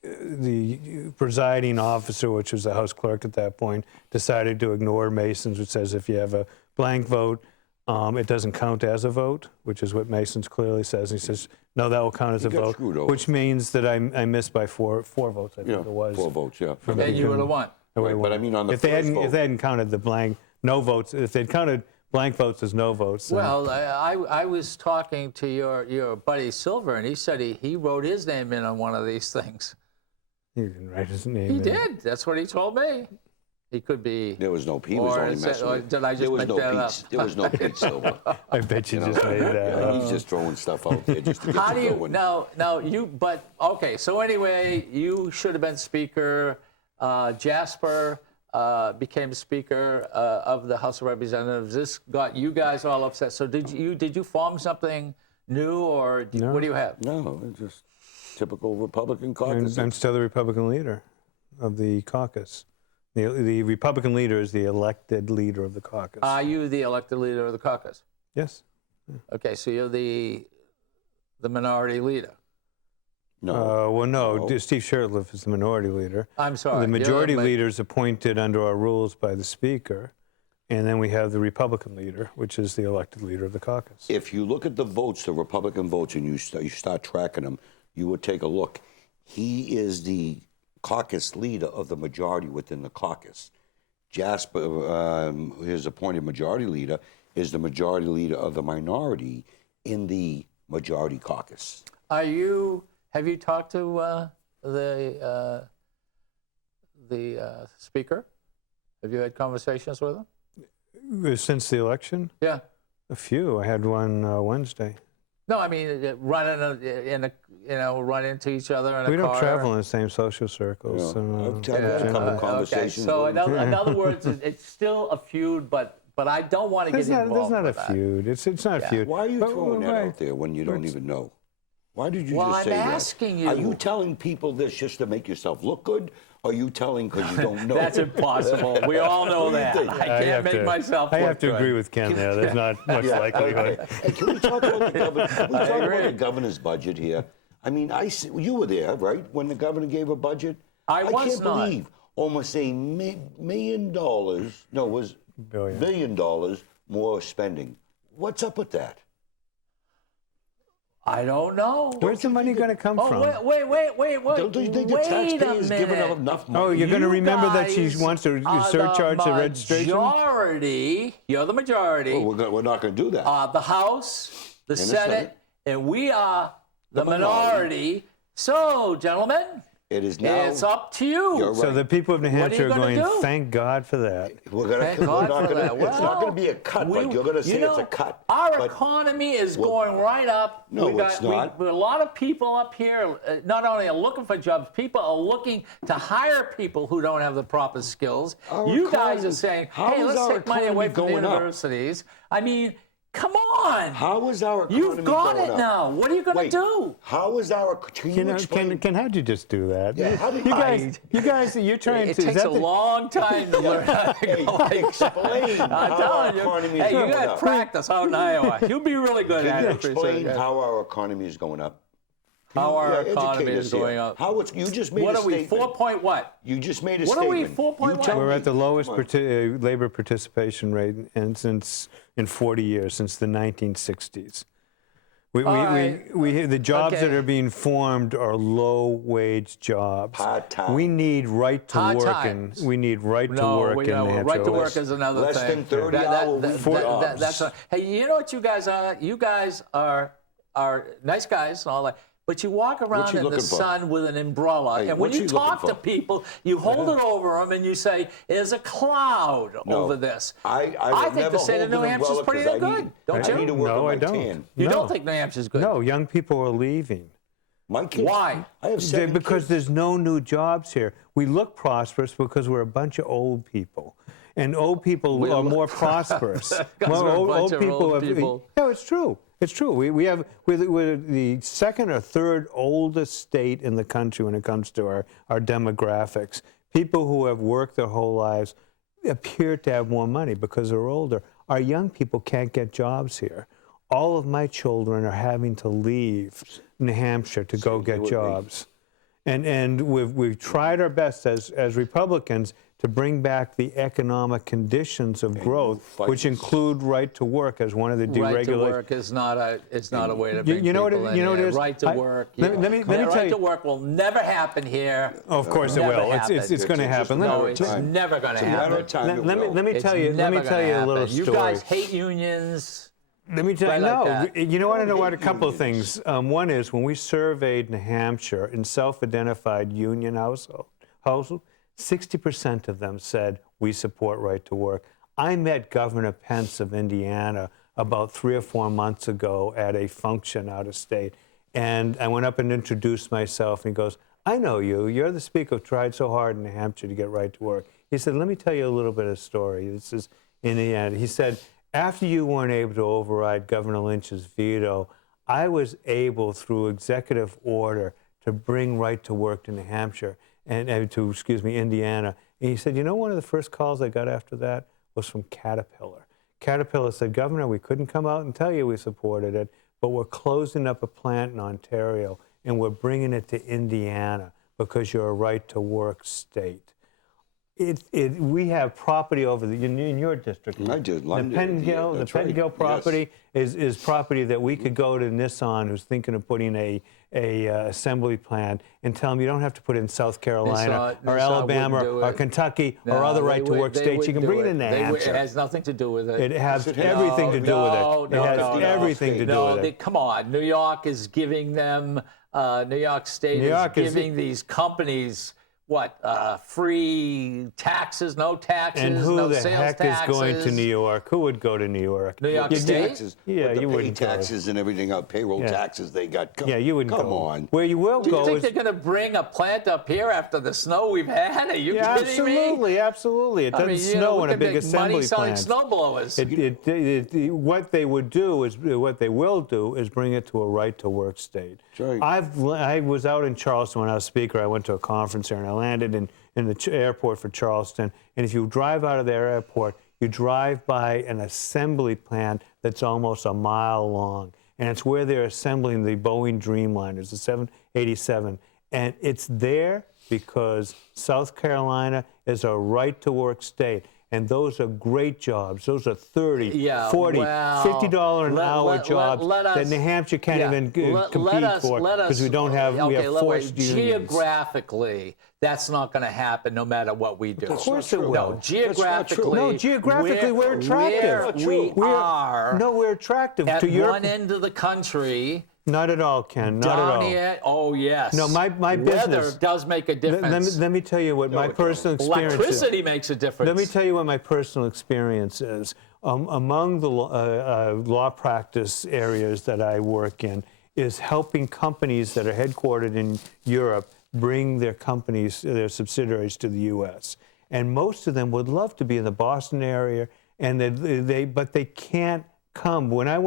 the presiding officer, which was the House clerk at that point, decided to ignore Mason's, which says if you have a blank vote, it doesn't count as a vote, which is what Mason's clearly says. And he says, no, that will count as a got vote, screwed over. which means that I missed by four votes, I think Yeah, it was. 4 votes, yeah. And you would have won. Right, but I mean on the If they first hadn't, vote. if they hadn't counted the blank, no votes, if they'd counted blank votes as no votes, then Well, I was talking to your buddy Silver, and he said he wrote his name in on one of these things. he didn't write his name He in. did. That's what he told me. He could be. There was no Pete. He was Or only is it- messing or with. did I just there was make no that Pete. up? There was no Pete Silver. I bet you just made that Yeah, up. he's just throwing stuff out there just to get How do you you going. no you? But okay. So anyway, you should have been speaker. Jasper became Speaker of the House of Representatives. This got you guys all upset. So did you form something new, or what do you have? No, it's just typical Republican caucus. I'm still the Republican leader of the caucus. The Republican leader is the elected leader of the caucus. Are you the elected leader of the caucus? Yes. Okay, so you're the minority leader. No. Well, no, Steve Shirtliff is the minority leader. I'm sorry. The majority You're leader is appointed under our rules by the Speaker. And then we have the Republican leader, which is the elected leader of the caucus. If you look at the votes, the Republican votes, and you start tracking them, you would take a look. He is the caucus leader of the majority within the caucus. Jasper, his appointed majority leader, is the majority leader of the minority in the majority caucus. Have you talked to the Speaker? Have you had conversations with him? Since the election? Yeah. A few. I had one Wednesday. No, I mean run into each other in a car. We don't travel in the same social circles. I've had a couple of conversations. Okay. So with him. in other words, it's still a feud, but I don't want to get involved. There's not a with that. feud. It's not a feud. Why are you But throwing that right. out there when you don't even know? Why did you Well, just I'm say that? asking you. Are you telling people this just to make yourself look good? Or are you telling because you don't know? That's impossible. We all know that. think? I can't make myself I look have to good. agree with Ken there. There's not much likelihood. Okay. Hey, can we talk about the governor? Can we talk about agree. the governor's budget here? I mean, you were there, right, when the governor gave a budget? I was can't not. believe almost $1 million. No, it was Billion. $1 billion more spending. What's up with that? I don't know. Where's the money going to come from? Oh, wait. Don't you think the taxpayers giving out enough money? Oh, you're going to You remember that she guys wants to are surcharge the registration? You're the majority. Well, we're not going to do that. The House, the Senate, Senate. and we are the minority. minority. So, gentlemen, It is now. it's up to you. You're So right. the people of New What are Hampshire you are gonna going, do? thank God for that. We're gonna. Thank We're God not for gonna. that. It's not going to be a cut. Like you're going to say it's a cut. Our but economy is going right up. No, it's not. A lot of people up here not only are looking for jobs, people are looking to hire people who don't have the proper skills. Our You guys economy- are saying, how hey, is let's our take money economy away from the going up? universities. I mean, come on. How is our economy You've got going it up? now. What are you going to Wait, do? How is our? Can you explain? Ken, how'd you just do that? Yeah, how did- you guys, you're trying It to. is takes that a the- long time to learn how to Hey, go like explain that. how I'm our telling you. economy is Hey, you going got up. practice out in Iowa. You'll be really good at Can you it. pretty explain soon. how our economy is going up? How our educate economy us is here. going up. How it's? You just made What a are we, statement. 4 point what? You just made a What are we, statement. 4.1? You tell We're me. at the lowest Come on. labor participation rate in 40 years, since the 1960s. The jobs that Okay. are being formed are low-wage jobs. Part-time. We need right to work Part-times. we need right to work in New Hampshire. right to work is another Less thing. than 30-hour week jobs. That's hey, you know what you guys are? You guys are nice guys and all that. But you walk around you in the looking for? sun with an umbrella, Hey, and when what you you talk looking to for? people, you hold it over them and you say, "There's a cloud No. over this." I think never the state of hold New an Hampshire's umbrella pretty 'cause good, don't I you? need to work No, on I my don't. tan. You No. don't think New Hampshire's good? No, young people are leaving. My kids. Why? I have 7 Because kids. there's no new jobs here. We look prosperous because we're a bunch of old people. And old people are more prosperous. Because we're a bunch of old people. No, it's true. It's true. We're the second or third oldest state in the country when it comes to our demographics. People who have worked their whole lives appear to have more money because they're older. Our young people can't get jobs here. all of my children are having to leave New Hampshire to go get jobs. And we've tried our best as Republicans to bring back the economic conditions of growth, which include right to work as one of the deregulations. Right to work is not a way to bring You know what people it- in you know what it here. is? Right to work. let me tell right you- to work will never happen here. Of course it Never will. It's happen. going to happen. No, matter it's of time. never going to It's a matter happen. of time. it Let will. me It's tell you. Let never me tell gonna you a happen. little You story. guys hate unions. Let me tell you, Right like no, that. you know what? I know what? A hate couple of unions. things. One is when we surveyed New Hampshire in self-identified union household, 60% of them said we support right to work. I met Governor Pence of Indiana about 3 or 4 months ago at a function out of state, and I went up and introduced myself, and he goes, "I know you. You're the speaker who tried so hard in New Hampshire to get right to work." He said, "Let me tell you a little bit of story. This is in the end." He said, "After you weren't able to override Governor Lynch's veto, I was able, through executive order, to bring right to work to New Hampshire and to, Indiana." And he said, "You know, one of the first calls I got after that was from Caterpillar. Caterpillar said, 'Governor, we couldn't come out and tell you we supported it, but we're closing up a plant in Ontario and we're bringing it to Indiana because you're a right to work state.'" We have property over in your district. I did, London. The Pengill, That's the right. Pengill Yes. property is property that we could go to Nissan, who's thinking of putting a assembly plant, and tell them you don't have to put it in South Carolina or Nissan Alabama wouldn't do or it. Kentucky or No, other they right to would- work they states. You can wouldn't bring do it in New It Hampshire. has nothing to do with it. It has Yes, it has. everything to do with it. No, It has everything to do no, with it. come on. New York is giving them, New York State New York is is- giving these companies, free taxes, no taxes, And who no the sales heck taxes. is going to New York? Who would go to New York? New York You- State? Taxes, Yeah, but the you pay wouldn't go. taxes and everything else, payroll Yeah. taxes they got. Yeah, you wouldn't Come go. on. Where you will Do you go think is they're going to bring a plant up here after the snow we've had? Are you yeah, kidding me? absolutely, absolutely. It I doesn't mean, snow we in a can big make money assembly selling plant. snowblowers. What they would do is, what they will do is bring it to a right-to-work state. That's right. I was out in Charleston when I was speaker. I went to a conference there, and I landed in the airport for Charleston. And if you drive out of their airport, you drive by an assembly plant that's almost a mile long. And it's where they're assembling the Boeing Dreamliners, the 787. And it's there because South Carolina is a right-to-work state. And those are great jobs. Those are 30, Yeah, 40, well, $50 an hour jobs let that us- New Hampshire can't even compete for because we don't have, we have forced unions. Geographically, that's not going to happen no matter what we do. Of course it will. No, That's geographically, No, geographically we're attractive. Where we are No, we're attractive at to your. one end of the country. Not at all, Ken. Not at Down all. here, oh yes. No, my Weather business does make a difference. Let me tell you what my personal experience is. Electricity makes a difference. Let me tell you what my personal experience is. Among the law practice areas that I work in is helping companies that are headquartered in Europe bring their companies, their subsidiaries to the U.S. And most of them would love to be in the Boston area, and but they can't come. When I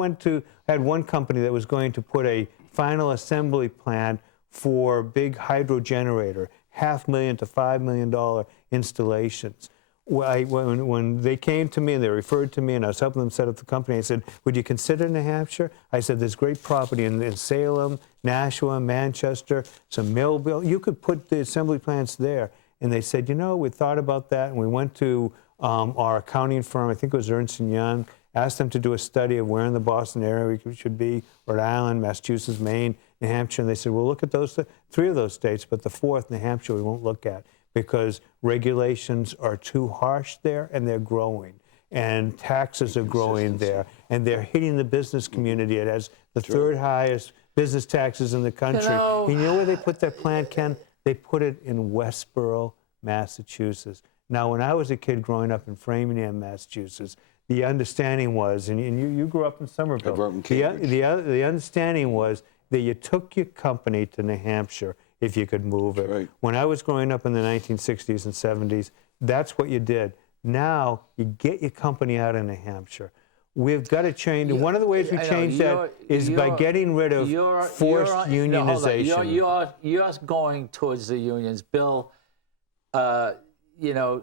had one company that was going to put a final assembly plant for big hydro generator, $500,000 to $5 million installations. When they came to me and they referred to me and I was helping them set up the company, I said, "Would you consider New Hampshire?" I said, "There's great property in Salem, Nashua, Manchester, some Millville. You could put the assembly plants there." And they said, "You know, we thought about that." And we went to our accounting firm, I think it was Ernst & Young, asked them to do a study of where in the Boston area we should be, Rhode Island, Massachusetts, Maine, New Hampshire. And they said, "We'll look at those 3 of those states, but the 4th, New Hampshire, we won't look at because regulations are too harsh there and they're growing. And taxes are growing there. And they're hitting the business community. It has the 3rd highest business taxes in the country." know- And you know where they put that plant, Ken? They put it in Westboro, Massachusetts. Now, when I was a kid growing up in Framingham, Massachusetts, the understanding was, and you grew up in Somerville. I grew up in Cambridge. The understanding was that you took your company to New Hampshire if you could move it. Right. When I was growing up in the 1960s and 70s, that's what you did. Now, you get your company out of New Hampshire. We've got to change. One of the ways we I know, change that is by getting rid of forced unionization. No, hold on. You're going towards the unions. Bill,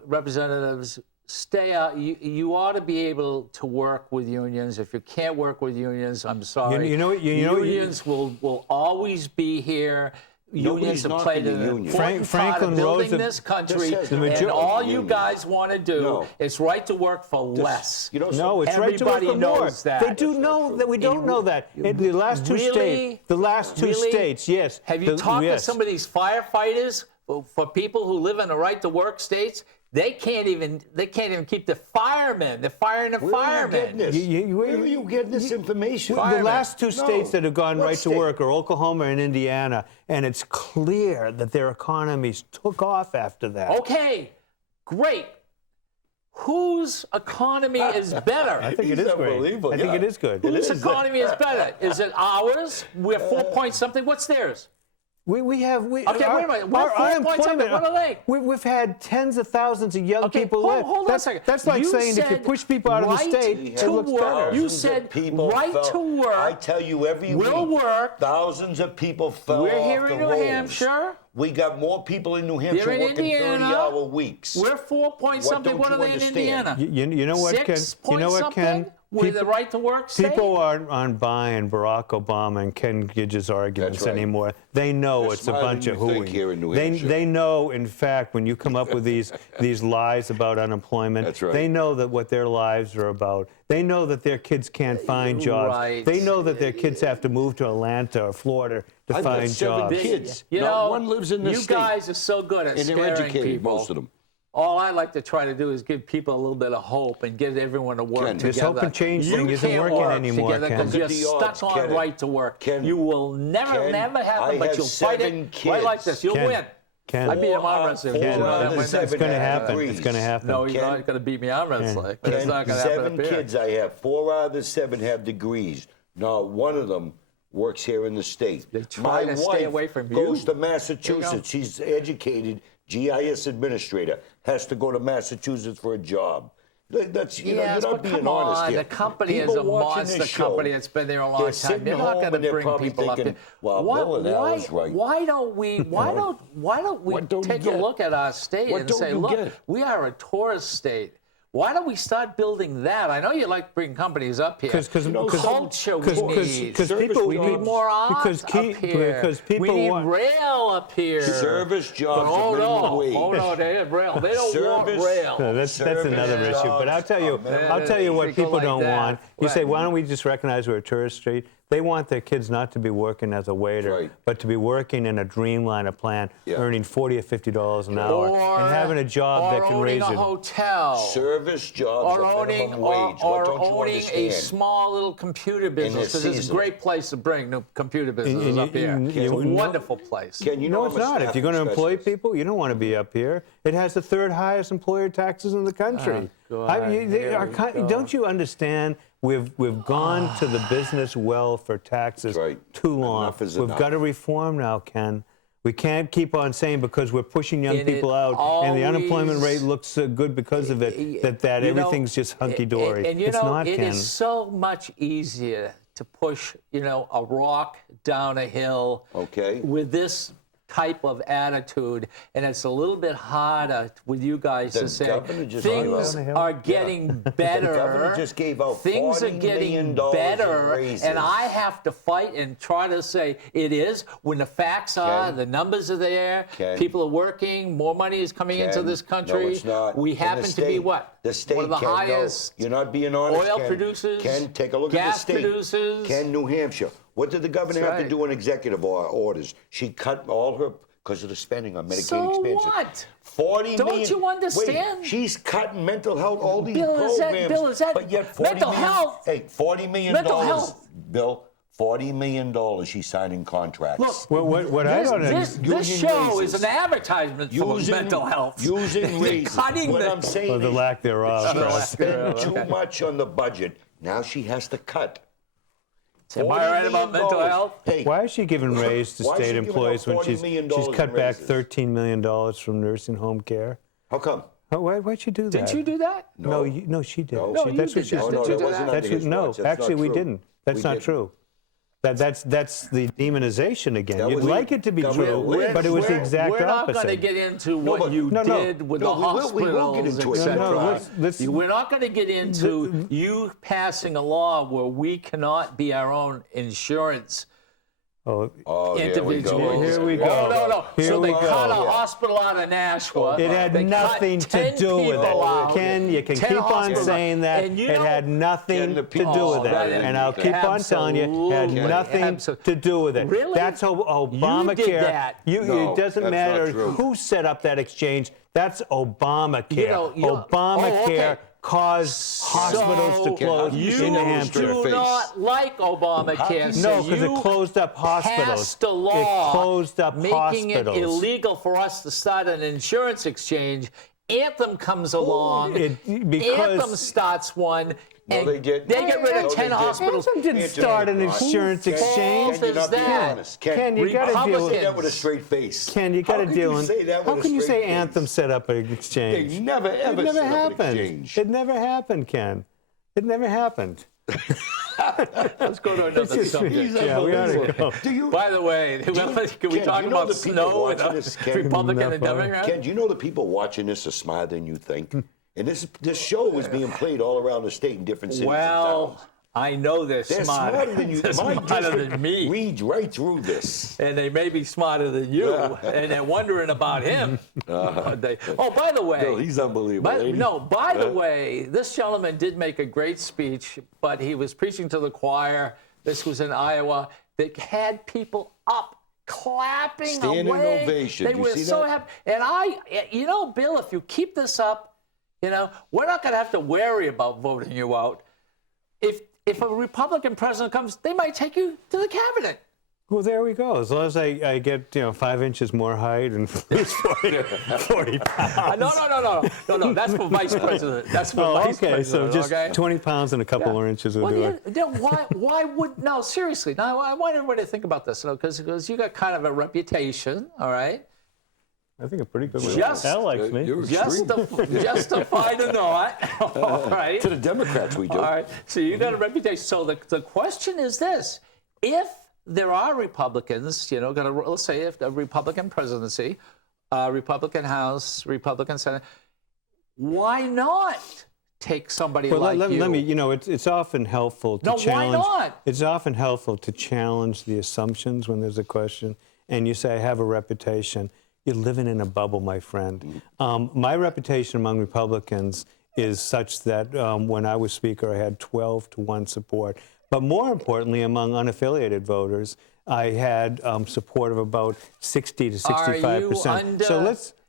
representatives stay out. You ought to be able to work with unions. If you can't work with unions, I'm sorry. Unions will always be here. Unions have played an important part of building this country, and all you guys want to do is right to work for less. No, it's right to work for more. They do know that we don't know that. In the last two states, yes. Have you talked to some of these firefighters for people who live in the right to work states? They can't even keep the firemen. They're firing the firemen. Where are you getting this information? The last two states that have gone right to work are Oklahoma and Indiana, and it's clear that their economies took off after that. Okay, great. Whose economy is better? I think it is great. I think it is good. Whose economy is better? Is it ours? We're 4 point something. What's theirs? We have wait a minute. We're 4 point something. What are they? We've had tens of thousands of young people live. Hold on a second. That's like saying if you push people out of the state, it looks better. You said right to work. I tell you, every will week, work. Thousands of people fell off the rolls. We're here in New Hampshire. We got more people in New Hampshire working 30-hour weeks. We're 4 point something. What are they in Indiana? You know what, Ken? 6 point Ken? With the right to work state? People aren't buying Barack Obama and Ken Gidge's arguments anymore. They know it's a bunch of hooey. They know, in fact, when you come up with these lies about unemployment, they know that what their lives are about. They know that their kids can't find jobs. Right. They know that their kids have to move to Atlanta or Florida to find jobs. I've got 7 kids. Not one lives in this state. You guys are so good at scaring educated, people. most of them. All I like to try to do is give people a little bit of hope and get everyone to work together. This hope and change thing isn't working anymore, Ken. Because you're stuck on right to work. You will never have it, but you'll fight it right like this. You'll win. Ken, I beat him arm wrestling. It's going to happen. It's going to happen. No, he's not going to beat me arm wrestling. It's not going to happen. 7 kids I have. 4 out of the 7 have degrees. Not one of them works here in the state. They try to stay away from you. My wife goes to Massachusetts. She's educated, GIS administrator, has to go to Massachusetts for a job. That's, you're not being honest here. The company is a monster company. It's been there a long time. You're not going to bring people up here. Well, Bill and Al's right. Why don't we take a look at our state and say, look, we are a tourist state. Why don't we start building that? I know you like bringing companies up here. Because culture we need. We need more art up here. We need rail up here. Service jobs. Oh no, they have rail. They don't want rail. No, that's another issue. But I'll tell you what people don't want. You say, why don't we just recognize we're a tourist street? They want their kids not to be working as a waiter, but to be working in a Dreamliner plant, earning $40 or $50 an hour, and having a job that can raise it. Or owning a hotel. Service jobs, or owning a small little computer business, because it's a great place to bring new computer businesses up here. It's a wonderful place. No, it's not. If you're going to employ people, you don't want to be up here. It has the 3rd highest employer taxes in the country. Don't you understand? We've gone to the business well for taxes too long. We've got to reform now, Ken. We can't keep on saying because we're pushing young people out and the unemployment rate looks good because of it that everything's just hunky-dory. It's not, Ken. It is so much easier to push, a rock down a hill with this type of attitude, and it's a little bit harder with you guys to say things are getting better. The governor just gave out things are getting better, and I have to fight and try to say it is when the facts are, the numbers are there, people are working, more money is coming into this country. No, it's not. We happen to be what? The state, one of the highest you're not being honest, oil producers, take a look at the state. Gas producers. New Hampshire. What did the governor have to do in executive orders? She cut all her, because of the spending on Medicaid expansion. So what? 40 million. Don't you understand? Wait, she's cutting mental health, all these Bill, programs. But yet 40 mental million, health? Hey, $40 million. Mental health. Bill, $40 million she's signing contracts. Look, this show is an advertisement for mental health. Using raises. What I'm saying or the lack thereof. She spent too much on the budget. Now she has to cut. Am I right about mental health? Hey, why is she giving raise to state employees when she's cut back $13 million from nursing home care? How come? Why'd she do that? Didn't you do that? No, she did. No, that's what she said. No, actually, we didn't. That's not true. That's the demonization again. That You'd was like it to be government true, lynch. but it was the We're exact not opposite. going to get into what you no. did with the No, we will get hospitals, into it. etc. No, let's- We're not going to get into you passing a law where we cannot be our own insurance Oh, here we go. individuals. Here we go. Oh, no. Here So we they cut go. a hospital out of Nashua. it had They cut nothing to 10 do with people out, it. Ken, you can 10 keep on hospitals. saying that. And you It know- had nothing Ken, the to people- do with it. that And I'll is- keep on telling you, it had absolutely. nothing to do with it. Really? That's how Obamacare. You did that. No, it doesn't that's matter not true. who set up that exchange. That's Obamacare. You know, Obamacare okay. caused hospitals to close you in New Hampshire. do face. not like Obamacare. So No, because it you closed up hospitals. passed a law It closed up making hospitals. it illegal for us to start an insurance exchange. Anthem comes along. because- Anthem starts one. No, and they didn't. They get rid No, of they 10 didn't. hospitals. Anthem didn't start an insurance exchange. Ken, you're not being that? honest. Ken, you got to deal Republicans- with Say that with a straight face. Ken, you got to How deal can with. you say that How with a can you say straight face? Anthem set up an exchange? They never, ever It never set up an happened. exchange. It never happened, Ken. It never happened. Let's go to another subject. Yeah, we ought to go. Do you, By the way, can we Ken, talk you know about the people snow and watching this, Ken? Republican and Democrat? Ken, do you know the people watching this are smarter than you think? And this show is being played all around the state in different cities and Well, towns. I know they're They're smarter. smarter than you. They're My smarter district than me. reads right through this. And they may be smarter than you, and they're wondering about him. Oh, by the way, No, he's unbelievable. ain't he? by the way, this gentleman did make a great speech, but he was preaching to the choir. This was in Iowa. That had people up, clapping Standing away. ovation. They You were see so that? happy. And Bill, if you keep this up, we're not going to have to worry about voting you out. If a Republican president comes, they might take you to the cabinet. Well, there we go. As long as I get 5 inches more height and lose 40 pounds. No. That's for vice president. That's for vice okay, president. so just okay? 20 pounds and a couple more inches will do it. Why would no? Seriously, now I want everybody to think about this, because you got kind of a reputation, all right? I think a pretty good one. Just- Al likes me. You're extreme. Justified or not, all right? To the Democrats, we do. All right. So you got a reputation. So the question is this: if there are Republicans, let's say if the Republican presidency, Republican House, Republican Senate, why not take somebody Well, like let you? me. It's often helpful to No, why challenge. not? It's often helpful to challenge the assumptions when there's a question, and you say, "I have a reputation." You're living in a bubble, my friend. My reputation among Republicans is such that when I was Speaker, I had 12-1 support. But more importantly, among unaffiliated voters, I had support of about 60 to 65%. So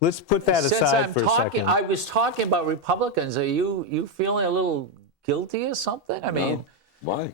let's put that Since aside I'm for a second. I was talking about Republicans. Are you feeling a little guilty or something? I mean, Why?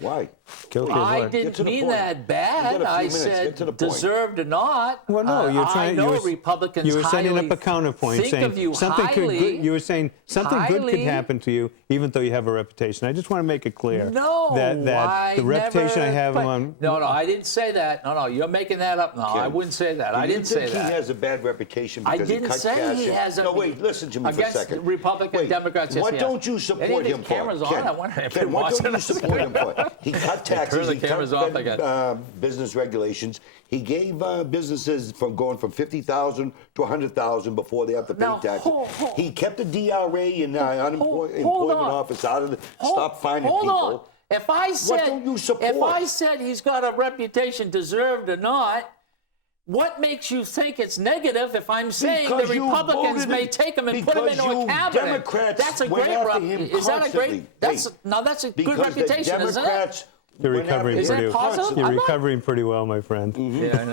Why? Guilty of I what? Get didn't to the mean point. that You bad. got a few I minutes. said Get to the point. deserved or not. Well, no, you're trying. I know you were, Republicans. You were setting highly up a counterpoint, think saying of you something highly, could. You were saying something good could highly. happen to you, even though you have a reputation. I just want to make it clear No, that the reputation I have among. No, I didn't say that. No, you're making that up. No, I wouldn't say that. I didn't say think that. he has a bad reputation I because didn't he cut say cash he in? has a. No, wait, listen to me for a against second. Republican Wait, Democrats. Yes, what he don't has. you support Any of him these for? cameras on? Ken, I wonder if Ken, you're what don't watching you us. support him for? He cut taxes. Turn the he cameras cut off again. business regulations. He gave businesses from going from 50,000 to 100,000 before they have to pay Now, taxes. hold- He kept the DRA and hold employment on. office out of the. Stop finding Hold people. on. If I said, don't you support? if I said he's got a reputation, deserved or not, what makes you think it's negative if I'm saying Because the you Republicans voted may it- take him and put him because into a you cabinet? Democrats That's a went great after rep. him Is that a great? constantly. That's Hey, now that's a good because reputation, the isn't it? Democrats You're went after recovering Is that pretty. positive? You're I'm not- recovering pretty well, my friend. Yeah, I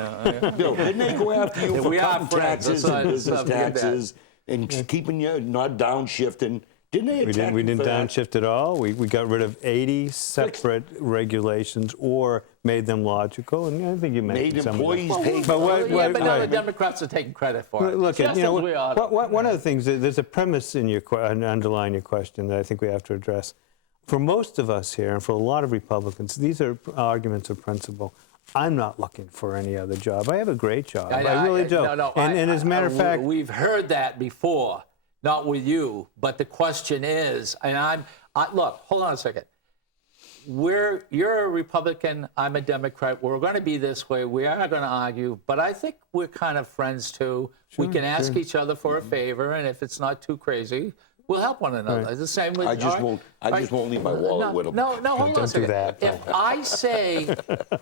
know. Bill, didn't they go after you Yeah, for we are cutting friends. taxes Let's and not business forget that. taxes and keeping you not downshifting? Didn't they attack We you didn't for that? downshift at all. We got rid of 80 separate regulations or made them logical, and I think you mentioned Made some employees of them. pay. But what- Yeah, but now the right. Democrats are taking credit for it. Look, Just you know, as we ought to. one of the things, there's a premise in your underlying your question that I think we have to address. For most of us here, and for a lot of Republicans, these are arguments of principle. I'm not looking for any other job. I have a great job. I really do. No, and as a matter of fact, we've heard that before, not with you. But the question is, and look, hold on a second. you're a Republican, I'm a Democrat. We're going to be this way. We are going to argue, but I think we're kind of friends too. We can ask each other for a favor, and if it's not too crazy, we'll help one another. It's the same with. I just won't leave my wallet with him. No, hold on a second. that.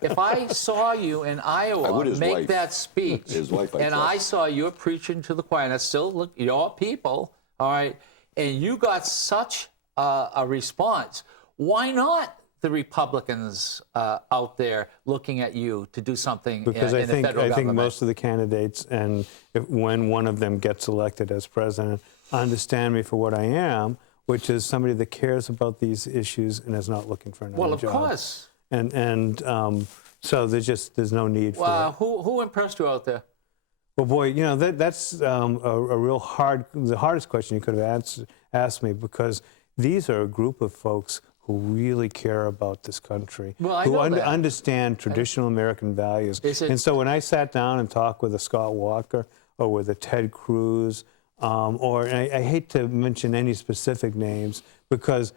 If I saw you in Iowa make wife. that speech, His wife, I and trust. I saw you preaching to the choir, and that's still your people, all right, and you got such a response, why not the Republicans out there looking at you to do something Because in I the federal government? I think most of the candidates, and when one of them gets elected as president, understand me for what I am, which is somebody that cares about these issues and is not looking for another job. Well, of course. And so there's no need for it. Who impressed you out there? Well, boy, that's a real the hardest question you could have asked me, because these are a group of folks who really care about this country, Well, I who know that. understand traditional American values. And so when I sat down and talked with a Scott Walker or with a Ted Cruz, or I hate to mention any specific names, because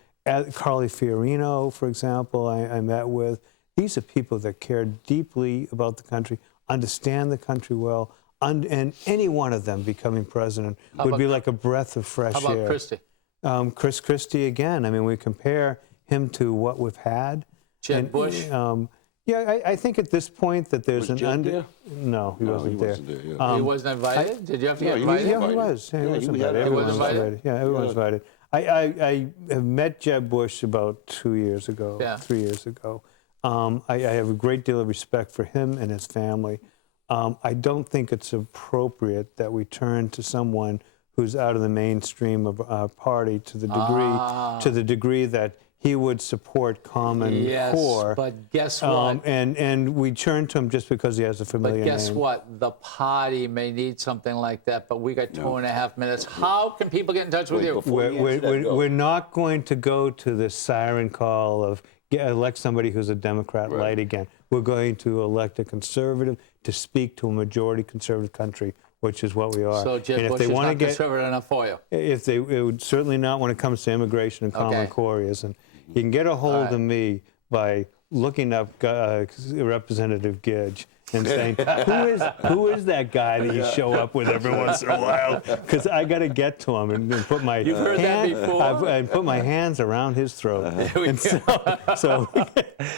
Carly Fiorino, for example, I met with, these are people that care deeply about the country, understand the country well, and any one of them becoming president would be like a breath of fresh air. How about Christie? Chris Christie again. I mean, we compare him to what we've had. Jeb Bush? I think at this point that there's Was Jeb there? No, he wasn't there. Yeah. He wasn't invited? Did you have to get he was invited? Yeah, he was. Yeah, he was invited. Everyone was invited. Yeah, everyone was invited. I have met Jeb Bush about 2 years ago, 3 years ago. I have a great deal of respect for him and his family. I don't think it's appropriate that we turn to someone who's out of the mainstream of our party to the degree that he would support Common Core. But guess what? And we turn to him just because he has a familiar name. But guess what? The party may need something like that, but we got 2.5 minutes. How can people get in touch with you? We're not going to go to the siren call of elect somebody who's a Democrat light again. We're going to elect a conservative to speak to a majority conservative country, which is what we are. So Jeb Bush is not conservative enough for you? It would certainly not when it comes to immigration and Common Core is. And you can get a hold of me by looking up Representative Gidge and saying, who is that guy that you show up with every once in a while? Because I got to get to him and put my and put my hands around his throat. And so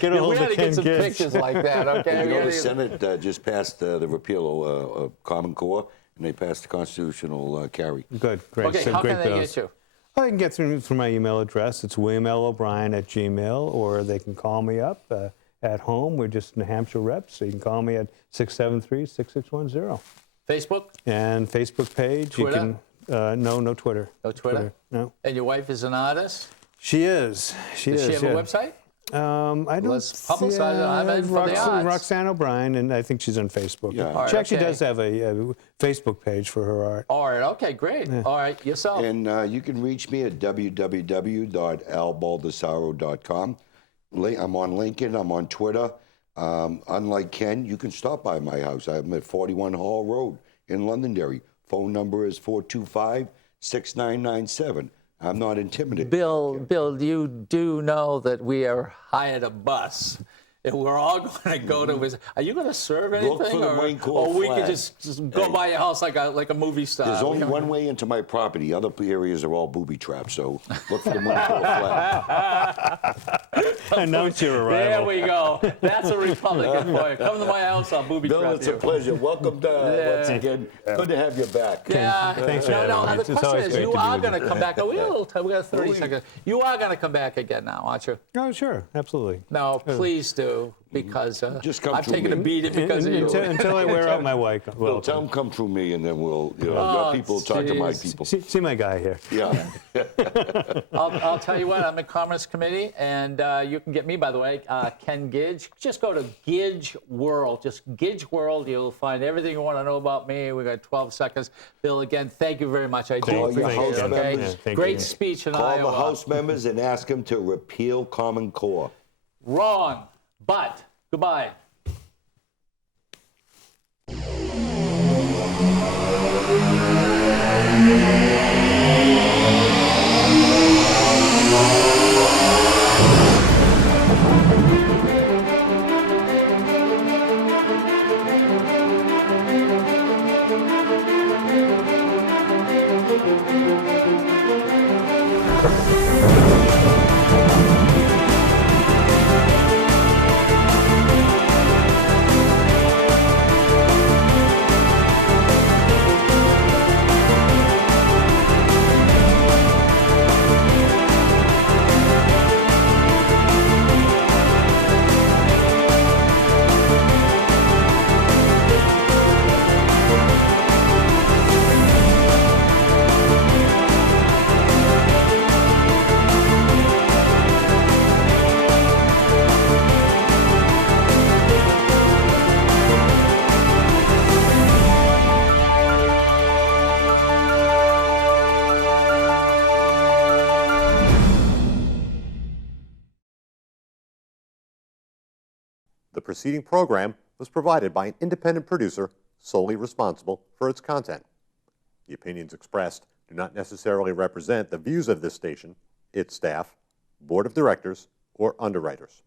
get a hold of Ken We got to get some Gidge. pictures like that, okay? The Senate just passed the repeal of Common Core, and they passed the constitutional carry. Good, great. Okay, so how great can they bills. get you? I can get through my email address. It's williamlobrien@gmail, or they can call me up at home. We're just New Hampshire reps, so you can call me at 673-6610. Facebook? And Facebook page. Twitter? You can, no Twitter. No Twitter? No. And your wife is an artist? She is. Does she have a website? I don't. Let's publicize it. I'm in for the odds. Roxanne O'Brien, and I think she's on Facebook. Yeah. All right, She actually okay. does have a Facebook page for her art. All right, okay, great. All right, yourself. And you can reach me at www.albaldessaro.com. I'm on LinkedIn. I'm on Twitter. Unlike Ken, you can stop by my house. I'm at 41 Hall Road in Londonderry. Phone number is 425-6997. I'm not intimidated. Bill, you do know that we are hired a bus. And we're all going to go to his. Are you going to serve anything? Look for the Marine Corps or we flag. could just go by your house like a movie star. There's only one way into my property. Other areas are all booby traps, so look for the Marine Corps flag. Announce your There arrival. we go. That's a Republican for you. Come to my house, I'll booby Bill, trap it's you. a pleasure. Welcome once again. Good to have you back. Yeah. Thanks for having me. The It's question always is, great you to be are with going to come back. We got a little time. We got 30 seconds. You are going to come back again now, aren't you? Oh, sure, absolutely. No, please do, because Just come I've through taken me. a beating because of you. Until I wear out my white. Well, tell them come through me, and then we'll, your people talk to my geez. people. See my guy here. Yeah. I'll tell you what, I'm in Commerce Committee, and you can get me, by the way, Ken Gidge. Just go to Gidge World. Just Gidge World. You'll find everything you want to know about me. We got 12 seconds. Bill, again, thank you very much. I do Call your appreciate House it. Okay? members. Thank Great you. speech in Call Iowa. the House members and ask them to repeal Common Core. Wrong, but goodbye. The preceding program was provided by an independent producer solely responsible for its content. The opinions expressed do not necessarily represent the views of this station, its staff, board of directors, or underwriters.